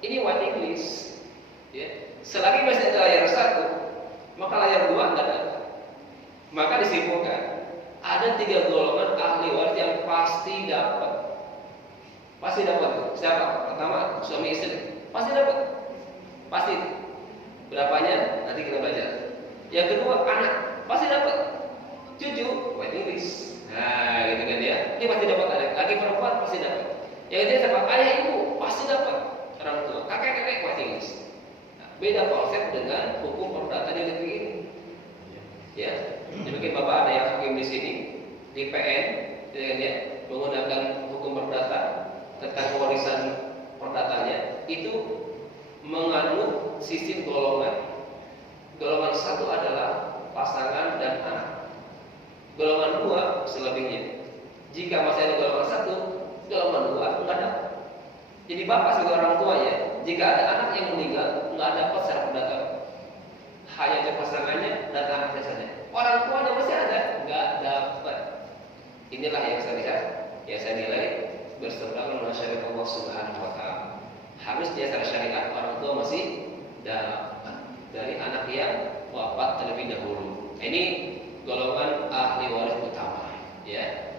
Ini waiting list. Ya. Selagi masih ada layar 1, maka layar 2 nggak ada. Maka disimpulkan ada 3 golongan ahli waris yang pasti dapat. Pasti dapat. Siapa? Pertama, suami istri. Pasti dapat. Pasti. Berapanya? Nanti kita belajar. Yang kedua, anak. Pasti dapat. Cucu, white English. Nah, gitu kan ya. Ini pasti dapat. Laki perempuan pasti dapat. Yang ketiga siapa? Ayah ibu pasti dapat. Orang tua, kakek nenek white English. Nah, beda konsep dengan hukum perdata di negeri ini. Ya, jadi mungkin bapak ada yang hakim di sini di PN, ya, menggunakan hukum perdata tentang warisan perdatanya itu menganut sistem golongan. Golongan 1 adalah pasangan dan anak. Golongan 2 selebihnya. Jika masih ada golongan 1, golongan 2 enggak ada. Jadi bapak sebagai orang tua ya, jika ada anak yang meninggal enggak dapat secara perdata. Hanya untuk pasangannya dan anaknya saja. Orang tuanya masih ada, enggak dapat. Inilah yang saya lihat, yang saya nilai berseberangan dengan syariat Allah Subhanahu wa taala. Harusnya secara syariat orang tua masih dapat dari anak yang wafat terlebih dahulu. Ini golongan ahli waris utama, ya.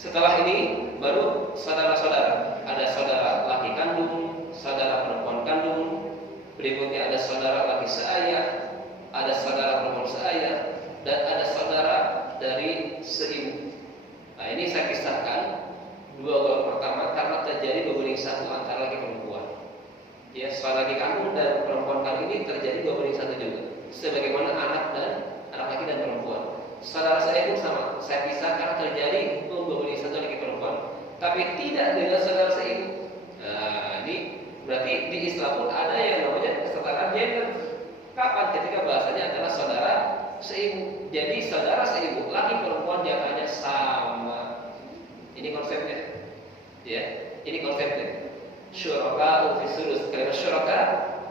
Setelah ini baru saudara-saudara. Ada saudara laki kandung, saudara perempuan kandung, berikutnya ada saudara laki seayah, ada saudara perempuan seayah, dan ada saudara dari seibu. Nah, ini saya kisahkan 2 golongan pertama karena terjadi berbanding 1 antara laki perempuan. Ya, saudara laki kandung dan perempuan kandung ini terjadi 2 banding 1 juga. Sebagaimana anak laki dan perempuan. Saudara saya pun sama. Saya pisah karena terjadi hukum 2 banding 1 laki perempuan, tapi tidak dengan saudara seibu. Nah, ini berarti di Islam pun ada yang namanya kesetaraan gender. Kapan? Ketika bahasanya adalah saudara seibu. Jadi saudara seibu, laki perempuan jatahnya sama. Ini konsepnya. Ya, ini konsepnya. Syuraka fi sulus. Kalimat syuraka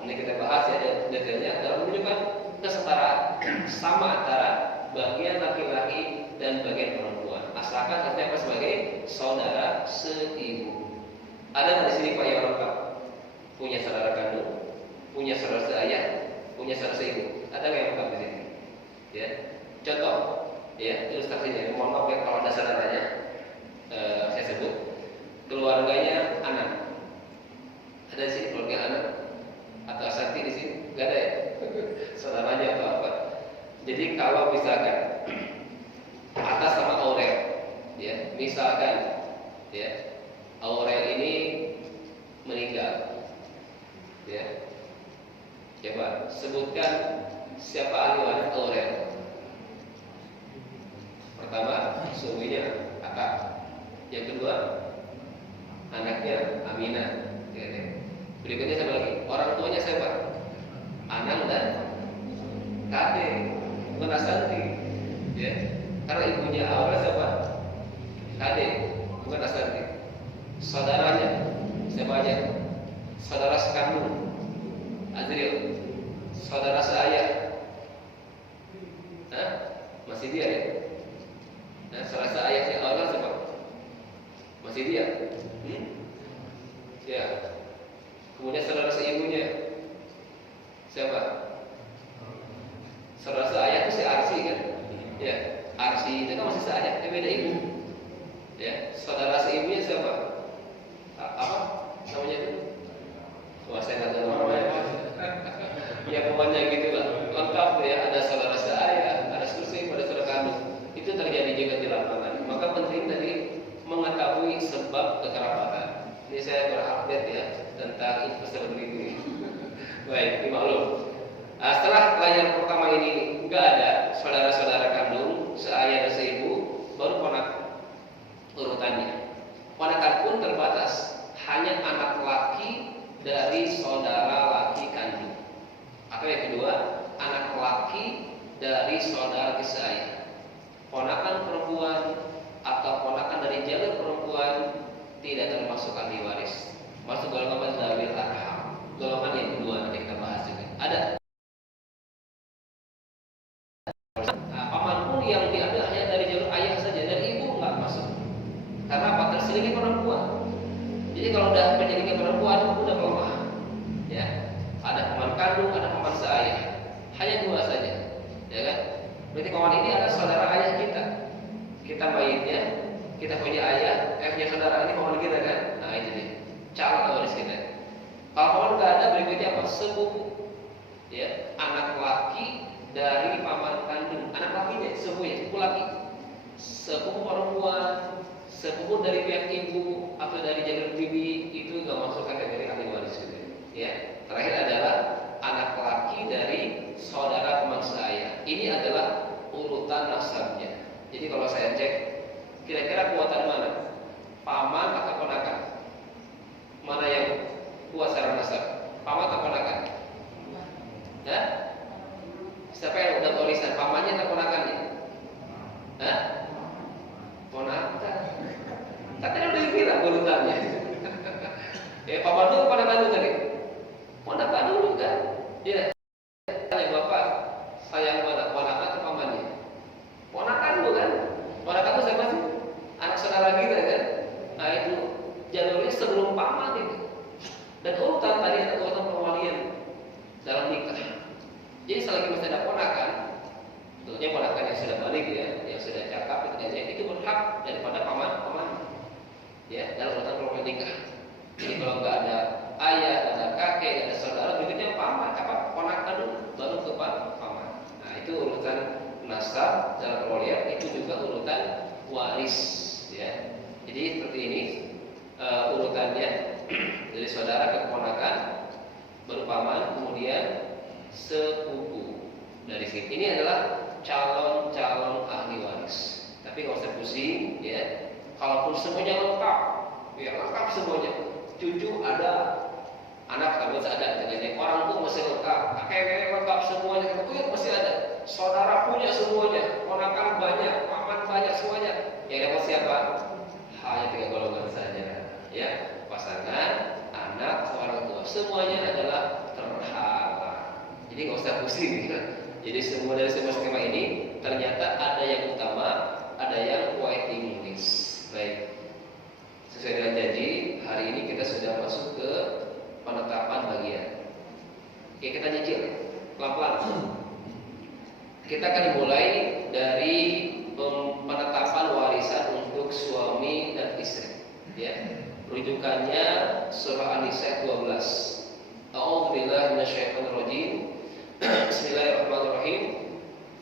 ini kita bahas ya detailnya adalah menunjukkan kesetaraan sama antara bagian laki-laki dan bagian perempuan. Asalkan artinya apa sebagai saudara seibu. Ada di sini Pak yang lengkap? Punya saudara kandung, punya saudara seayah, punya saudara seibu. Ada nggak yang lengkap di sini? Ya, contoh, ya ilustrasinya. Mohon maaf ya kalau ada saudaranya, saya sebut keluarganya anak. Ada di sini keluarga anak atau Ashanti di sini? Nggak ada ya? Saudaranya atau apa? Jadi kalau misalkan atas sama Aurel, ya misalkan, ya Aurel ini meninggal, ya coba sebutkan siapa ahli waris Aurel. Pertama, suaminya kakak. Yang kedua, anaknya Aminah. Berikutnya siapa lagi? Orang tuanya siapa? Anang dan Kade, bukan Asanti. Ya, karena ibunya Aurel siapa? Kade, bukan Asanti. Saudaranya siapa aja? Saudara sekandung Azril, saudara seayah. Hah? Masih dia ya? Nah, saudara seayah si Aurel siapa? Masih dia? Ya. Kemudian saudara seibunya siapa? Saudara seayah itu si Arsi kan? Ya, Arsi itu kan masih seayah, tapi beda ibu. Ya, saudara seibunya siapa? Apa namanya itu? Wah, saya nggak tahu namanya. Ya pokoknya gitulah. Lengkap ya, ada saudara seayah, ada selisih, ada saudara kandung. Itu terjadi juga di lapangan. Maka penting tadi mengetahui sebab kekerabatan. Ini saya berupdate ya tentang info seperti ini. Baik, dimaklum. Setelah layar pertama ini enggak ada saudara-saudara kandung, seayah dan seibu, baru ponakan urutannya. Ponakan pun terbatas, hanya anak laki dari saudara laki kandung. Atau yang kedua, anak laki dari saudara seayah. Ponakan perempuan atau ponakan dari jalur perempuan tidak termasuk ahli waris. Masuk golongan dzawil arham. Golongan yang kedua nanti kita bahas juga. Ada. Paman pun yang diambil hanya dari jalur ayah saja, dari ibu nggak masuk. Karena apa? Terselingkuh perempuan. Jadi kalau udah menjadi perempuan udah melemah. Ya, ada paman kandung, ada paman seayah. Hanya 2 saja, ya kan? Berarti paman ini adalah saudara ayah kita. kita mayitnya, kita punya ayah, punya saudara, ini paman kita kan? Nah itu dia, calon waris kita. Kalau paman nggak ada, berikutnya apa? Sepupu, ya, anak laki dari paman kandung, anak lakinya, sepupunya, sepupu laki, sepupu perempuan, sepupu dari pihak ibu atau dari jalur bibi, itu nggak masuk kategori ahli waris gitu. Ya, terakhir adalah anak laki dari saudara pemangsa ayah. Ini adalah urutan nasabnya. Jadi kalau saya cek, kira-kira kuatan mana? Paman atau ponakan? Mana yang kuat secara nasab? Paman atau ponakan? Ya? Siapa yang udah warisan? Pamannya atau ponakannya? Hah? Ponakan. Tapi udah dibilang urutannya. Paman dulu, ponakan dulu tadi. Ponakan dulu kan? Ya. Bapak sayang mana? Ponakan atau pamannya? Ponakan dulu kan? Ponakan itu siapa sih? Anak saudara kita kan? Nah itu jalurnya sebelum paman itu. Dan urutan tadi ada urutan perwalian dalam nikah. Jadi selagi masih ada ponakan, tentunya ponakan yang sudah balik ya, yang sudah cakap itu berhak daripada paman. Ya, dalam urutan perwalian nikah. Jadi kalau nggak ada ayah, nggak ada kakek, nggak ada saudara, berikutnya paman, ponakan dulu, baru ke paman. Nah itu urutan nasab dalam perwalian, itu juga urutan waris. Ya, jadi seperti ini urutannya dari saudara ke keponakan, baru paman, kemudian sepupu. Dari sini ini adalah calon ahli waris. Tapi nggak usah pusing, ya. Kalaupun semuanya lengkap, ya lengkap semuanya. Cucu ada, anak kami ada, dengan orang tua masih lengkap, kakek lengkap semuanya, itu masih ada. Saudara punya semuanya, ponakan banyak, paman banyak semuanya. Yang dapat siapa? Hanya 3 golongan saja, ya. Pasangan, anak, orang tua, semuanya adalah terhalang. Jadi nggak usah pusing, ya. Jadi dari semua skema ini ternyata ada yang utama, ada yang waiting list. Baik, sesuai dengan janji, hari ini kita sudah masuk ke penetapan bagian. Oke, kita nyicil pelan-pelan. Kita akan dimulai dari penetapan warisan untuk suami dan istri. Ya, rujukannya surah An-Nisa 12. A'udzubillahi minasyaitonirrajim. Bismillahirrahmanirrahim.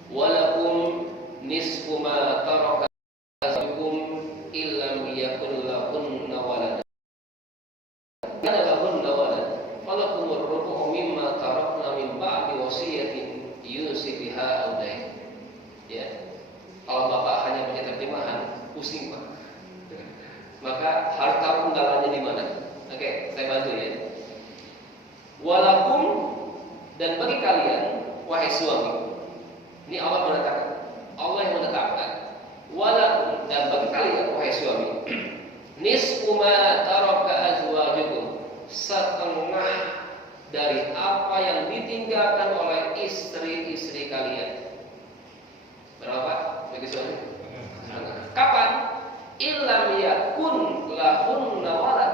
Walakum nisfu ma taraka illam yakul lahunna walad. Kana lahunna walad. Falakumur rubu'u mimma tarakna min ba'di wasiyatin yusi biha aw dain. Ya. Kalau Bapak hanya punya terjemahan, pusing Pak. Maka harus tahu penggalannya di mana. Oke, saya bantu ya. Walakum, dan bagi kalian wahai suami. Ini Allah menetapkan. Allah yang menetapkan. Walakum, dan bagi kalian wahai suami, nisfu ma taraka azwajukum, setengah dari apa yang ditinggalkan oleh istri-istri kalian. Berapa bagi suami? Kapan? Illam yakun lahunna walad.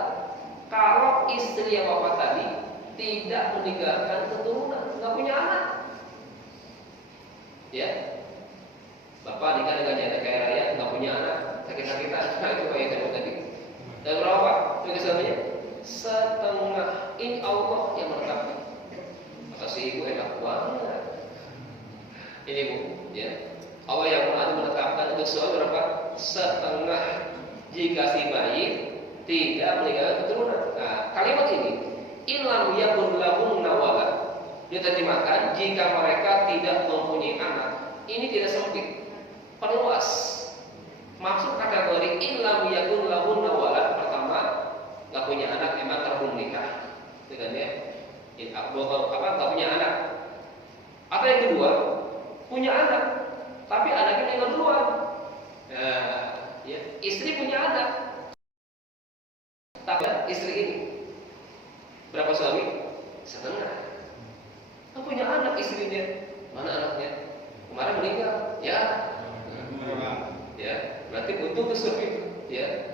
Kalau istri yang wafat tadi tidak meninggalkan keturunan, nggak punya anak. Ya, Bapak nikah dengan janda kaya raya, nggak punya anak, sakit-sakitan, nah itu kayak tadi. Dan berapa? Bagi suaminya? Setengah. Ini Allah yang menetapkan. Maka si ibu enak banget. Ini Bu, ya. Allah yang menetapkan untuk suami berapa? Setengah jika si bayi tidak meninggalkan keturunan. Nah, kalimat ini illam yakun lahunna walad diterjemahkan jika mereka tidak mempunyai anak. Ini tidak sempit, perluas. Maksud kategori illam yakun lahunna walad, pertama nggak punya anak, memang belum nikah, dengan ya, nggak punya anak. Atau yang kedua, punya anak, tapi anaknya meninggal duluan. Ya, istri punya anak, tapi istri ini berapa suami? Setengah. Kan punya anak istrinya, mana anaknya? Kemarin meninggal, ya. Ya, berarti untung ke suami, ya.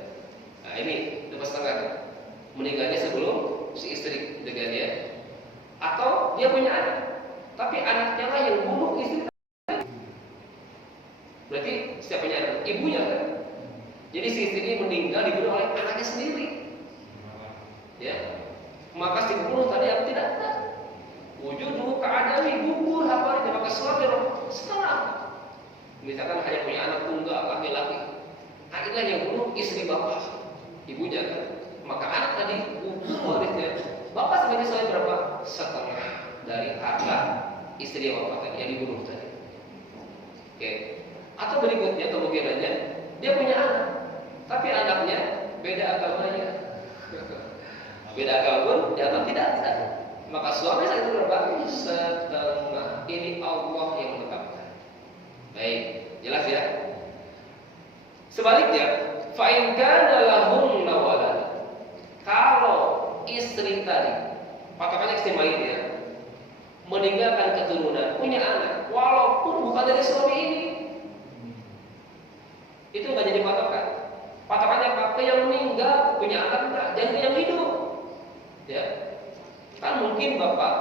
Nah ini 2,5. Meninggalnya sebelum si istri, dengan ya. Atau dia punya anak, tapi anaknya lah yang bunuh istri. Berarti Siapanya anak? Ibunya kan. Jadi si istri ini meninggal dibunuh oleh anaknya sendiri. Ya, maka si pembunuh tadi yang tidak ada. Wujudu keadaan gugur habarnya, maka suami setengah. Misalkan hanya punya anak tunggal laki-laki, akhirnya yang bunuh istri bapak, ibunya kan. Maka anak tadi gugur warisnya. Bapak sebagai suami berapa? Setengah dari harta istri yang bapak tadi yang dibunuh tadi. Oke. Atau berikutnya kemungkinannya dia punya anak, tapi anaknya beda agamanya. Beda agama pun dianggap tidak ada. Maka suami saya itu berbagi setengah. Ini Allah yang menetapkan. Baik, jelas ya. Sebaliknya, fa in kana lahum walad. Kalau istri tadi, patokannya istri mayit ya, meninggalkan keturunan, punya anak, walaupun bukan dari suami ini, itu nggak jadi patokan. Patokannya apa? Yang meninggal punya anak enggak, jangan yang hidup. Ya, kan mungkin bapak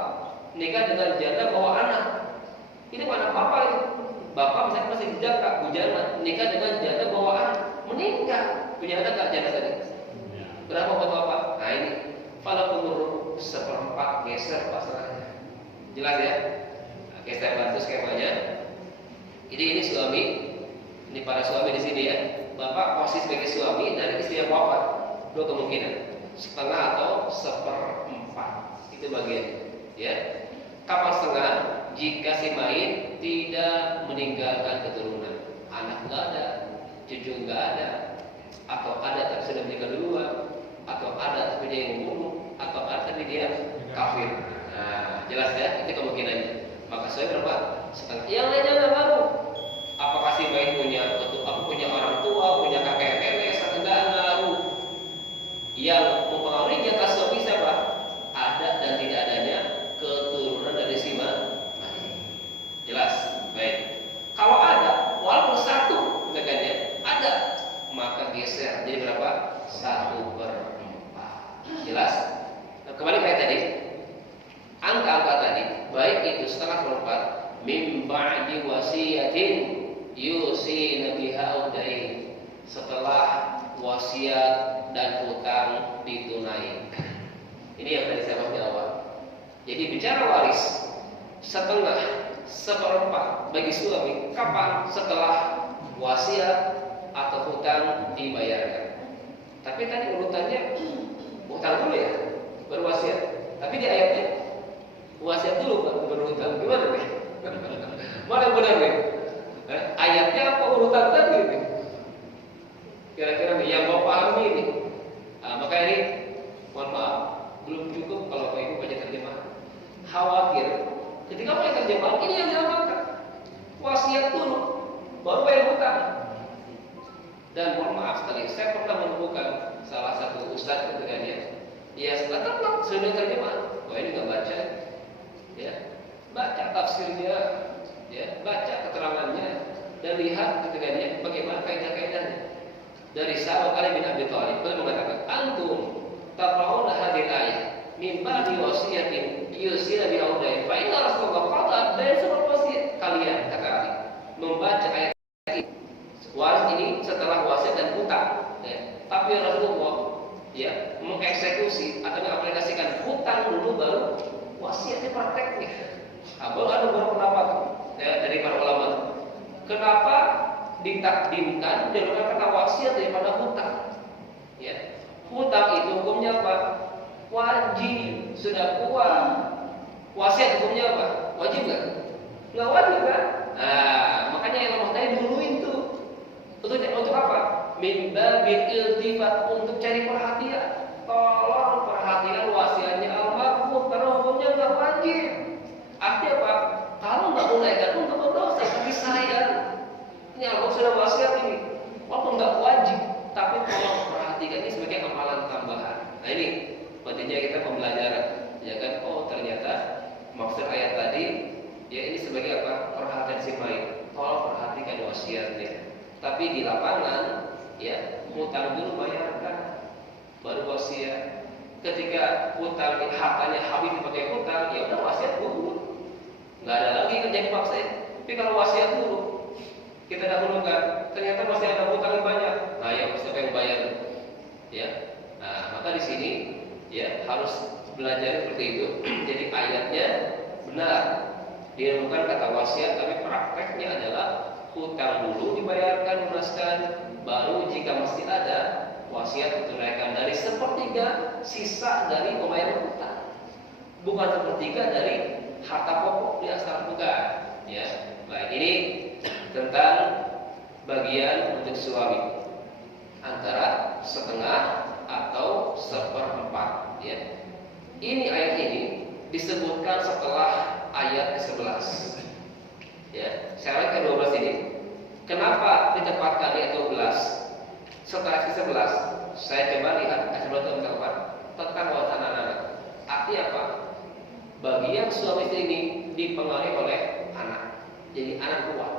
nikah dengan janda bawa anak, ini anak bapak itu. Bapak misalnya masih bujana, nikah dengan janda bawa anak, meninggal punya anak enggak janda tadi? Berapa buat bapak? Nah ini, falakumur seperempat geser pasangannya. Jelas ya? Oke, saya bantu skemanya. Jadi ini suami, ini para suami di sini ya. Bapak posisi sebagai suami dan istri yang wafat. Dua kemungkinan, setengah atau seperempat. Itu bagian. Ya. Kapan setengah? Jika si mayit tidak meninggalkan keturunan, anak nggak ada, cucu nggak ada, atau ada tapi sudah meninggal duluan, atau ada tapi dia yang membunuh, atau ada tapi dia kafir. Nah, jelas ya, itu kemungkinannya. Maka saya berapa? Setengah. Yang lainnya nggak tahu. Apakah si mayit punya orang tua, punya kakek nenek, nggak ngaruh. Yang mempengaruhi jatah suami siapa? Ada dan tidak adanya keturunan dari si mayit. Jelas, baik. Kalau ada, walaupun satu, katakannya ada, maka geser jadi berapa? 1/4. Jelas? Nah, kembali kayak tadi, angka-angka tadi, baik itu setengah seperempat, mim ba'di wasiyatin yusina biha udain, setelah wasiat dan hutang ditunaikan. Ini yang tadi saya bahas di awal. Jadi bicara waris, setengah, seperempat bagi suami, kapan? Setelah wasiat atau hutang dibayarkan. Tapi tadi urutannya hutang dulu ya, baru wasiat. Tapi di ayatnya wasiat dulu baru hutang. Gimana nih? Mana yang benar nih? Ayatnya apa urutan tadi nih? Kira-kira nih yang mau pahami ini. Maka ini mohon maaf, belum cukup kalau Bapak Ibu baca terjemahan. Khawatir ketika baca terjemahan ini yang diamalkan. Wasiat dulu, baru bayar hutang. Dan mohon maaf sekali, saya pernah menemukan salah satu ustadz ketika dia setelah sudah terjemahan, wah ini nggak baca, ya, baca tafsirnya, ya, baca keterangannya, dan lihat ketika dia bagaimana kaidah-kaidahnya. Dari sahabat Ali bin Abi Thalib beliau mengatakan, antum taqra'una hadhil ayat min ba'di wasiyatin yusina bi audain fa inna Rasulullah qala dari sebab wasiat kalian, kata Ali, membaca ayat ini, waris ini setelah wasiat dan hutang, ya. Tapi Rasulullah ya mengeksekusi atau mengaplikasikan hutang dulu baru wasiatnya prakteknya. Baru ada beberapa pendapat ya, dari para ulama. Kenapa ditakdimkan daripada wasiat daripada hutang? Ya, hutang itu hukumnya apa? Wajib, sudah kuat. Wasiat hukumnya apa? Wajib nggak? Nggak wajib kan? Nah, makanya yang Allah tadi duluin tuh. Untuk apa? Min babil iltifat, untuk cari perhatian. Tolong perhatian wasiatnya almarhum karena hukumnya nggak wajib. Artinya apa? Kalau nggak menunaikan untuk berdosa, tapi saya ini Allah sudah wasiat ini, walaupun nggak wajib, tapi tolong perhatikan ini sebagai amalan tambahan. Nah ini pentingnya kita pembelajaran, ya kan? Oh ternyata maksud ayat tadi, ya ini sebagai apa? Perhatian si mayit. Tolong perhatikan wasiatnya. Tapi di lapangan, ya hutang dulu bayarkan, baru wasiat. Ketika hutang hartanya habis dipakai hutang, ya udah wasiat gugur, nggak ada lagi kerja dipaksain. Tapi kalau wasiat dulu, kita dahulukan, ternyata masih ada hutang yang banyak. Nah, ya siapa yang bayar? Ya. Nah, maka di sini ya harus belajar seperti itu. Jadi ayatnya benar. Dia bukan kata wasiat, tapi prakteknya adalah hutang dulu dibayarkan, lunaskan, baru jika masih ada wasiat ditunaikan dari sepertiga sisa dari pembayaran hutang, bukan sepertiga dari harta pokok di asal bukan. Ya, baik, ini tentang bagian untuk suami antara setengah atau seperempat. Ya, ini ayat ini disebutkan setelah ayat ke-11. Ya, saya ke-12 ini. Kenapa ditempatkan di ayat 12? Setelah ayat ke-11, saya coba lihat ayat 11 itu tentang warisan anak-anak. Artinya apa? Bagian suami istri ini dipengaruhi oleh anak. Jadi anak kuat.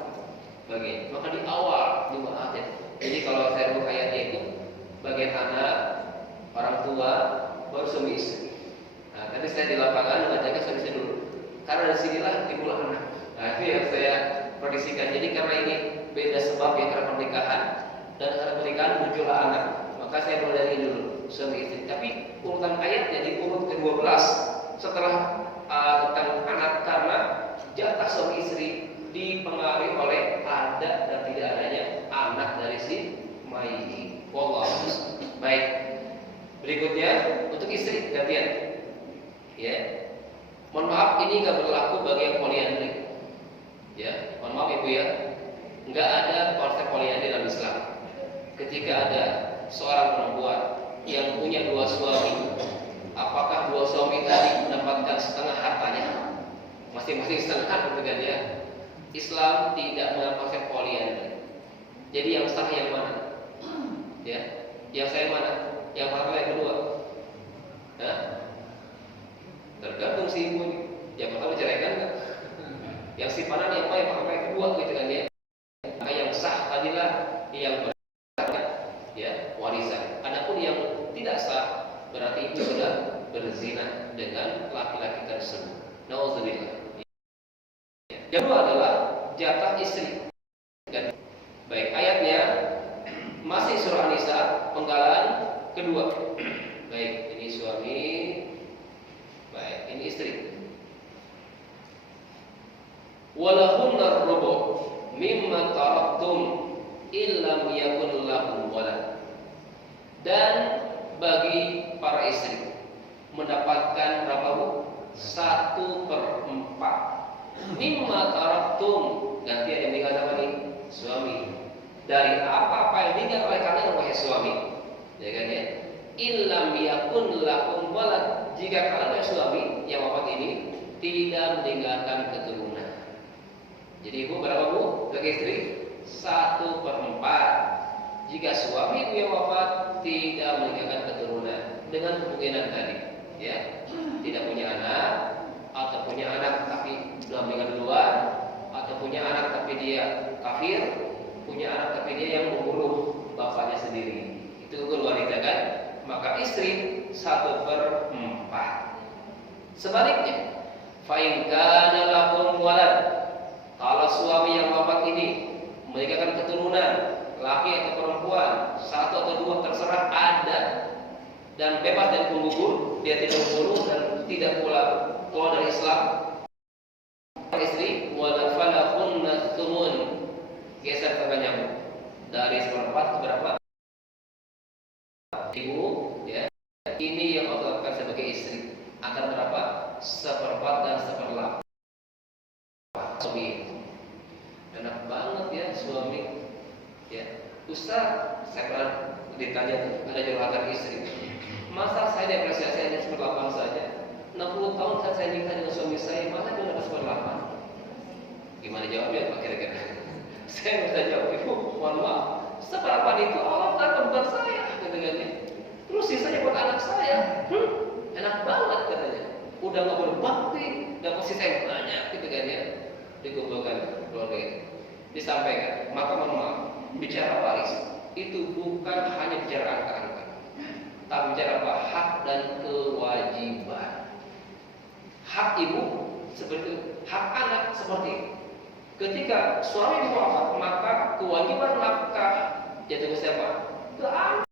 Bagian. Maka di awal dibahas. Jadi kalau saya buka ayatnya itu bagian anak, orang tua, baru suami istri. Nah, tadi saya di lapangan membacakan suami istri dulu. Karena dari sinilah dimulai anak. Nah, ini yang saya prediksikan. Jadi karena ini beda sebab ya, karena pernikahan dan karena pernikahan muncullah anak. Maka saya mulai dari ini dulu suami istri. Tapi urutan ayatnya di urut ke-12 setelah tentang anak, karena jatah suami istri dipengaruhi oleh ada dan tidak adanya anak dari si mayit. Wallahu baik. Berikutnya untuk istri gantian. Ya. Mohon maaf, ini nggak berlaku bagi yang poliandri. Ya, mohon maaf ibu ya, nggak ada konsep poliandri dalam Islam. Ketika ada seorang perempuan yang punya dua suami, apakah dua suami tadi mendapatkan setengah hartanya? Masing-masing setengah, betul ya? Islam tidak mengenal konsep poliandri. Jadi yang sah yang mana? Ya, yang saya mana? Yang pertama yang kedua? Nah, tergantung si ibu ini. Yang pertama ceraikan enggak? Yang simpanan yang apa? Yang pertama yang kedua gitu kan ya. Maka yang sah tadilah yang berhak ya warisan. Adapun yang tidak sah berarti itu sudah berzina dengan laki-laki tersebut. Nauzubillah. Yang kedua adalah jatah istri. Baik, ayatnya masih surah An-Nisa penggalan kedua. Baik, ini suami. Baik, ini istri. Walahunnar rubu mimma taraktum illam yakun lahum walad. Dan bagi para istri mendapatkan berapa bu? 1/4 mimma taraktum. Ganti yang tinggal sama nih suami. Dari apa yang tinggal oleh kalian wahai suami, ya kan ya? Illam yakun lahum walad. Jika kalian suami yang wafat ini tidak meninggalkan keturunan. Jadi ibu berapa bu? Bagi istri 1/4. Jika suami ibu yang wafat tidak meninggalkan keturunan dengan kemungkinan tadi, ya, tidak punya anak atau punya anak tapi sudah meninggal duluan, atau punya anak tapi dia kafir, punya anak tapi dia yang membunuh bapaknya sendiri. Itu wanita kan? Maka istri 1/4. Sebaliknya, fa in kana lakum walad, kalau suami yang wafat ini meninggalkan keturunan, laki atau perempuan, 1 atau 2 terserah ada, dan bebas dari penggugur, dia tidak membunuh dan tidak pula keluar dari Islam. Istri wala falahunna thumun, geser tangannya dari 1/4 ke berapa? Ibu, ya, ini yang Allah lakukan sebagai istri akan berapa? 1/4 dan 1/8. Suami, enak banget ya suami. Ya, Ustaz, saya pernah ditanya ada curhatan istri. Masa saya depresiasi hanya 1/8 saja? 60 tahun kan saya nikah dengan suami saya, masa dia dapat 1/8? Gimana jawabnya Pak kira-kira? Saya bisa jawab, ibu, mohon maaf, 1/8 itu Allah takkan bukan saya, katanya. Terus sisanya buat anak saya. Enak banget katanya. Udah nggak berbakti, dapat sisa yang banyak, gitu kan ya. Dikumpulkan keluarga itu, disampaikan. Maka mohon maaf, bicara waris itu bukan hanya bicara angka-angka, tapi bicara apa? Hak dan kewajiban. Hak ibu seperti itu, hak anak seperti itu. Ketika suami muafak, maka kewajiban nafkah jatuh ke siapa? Ke anak.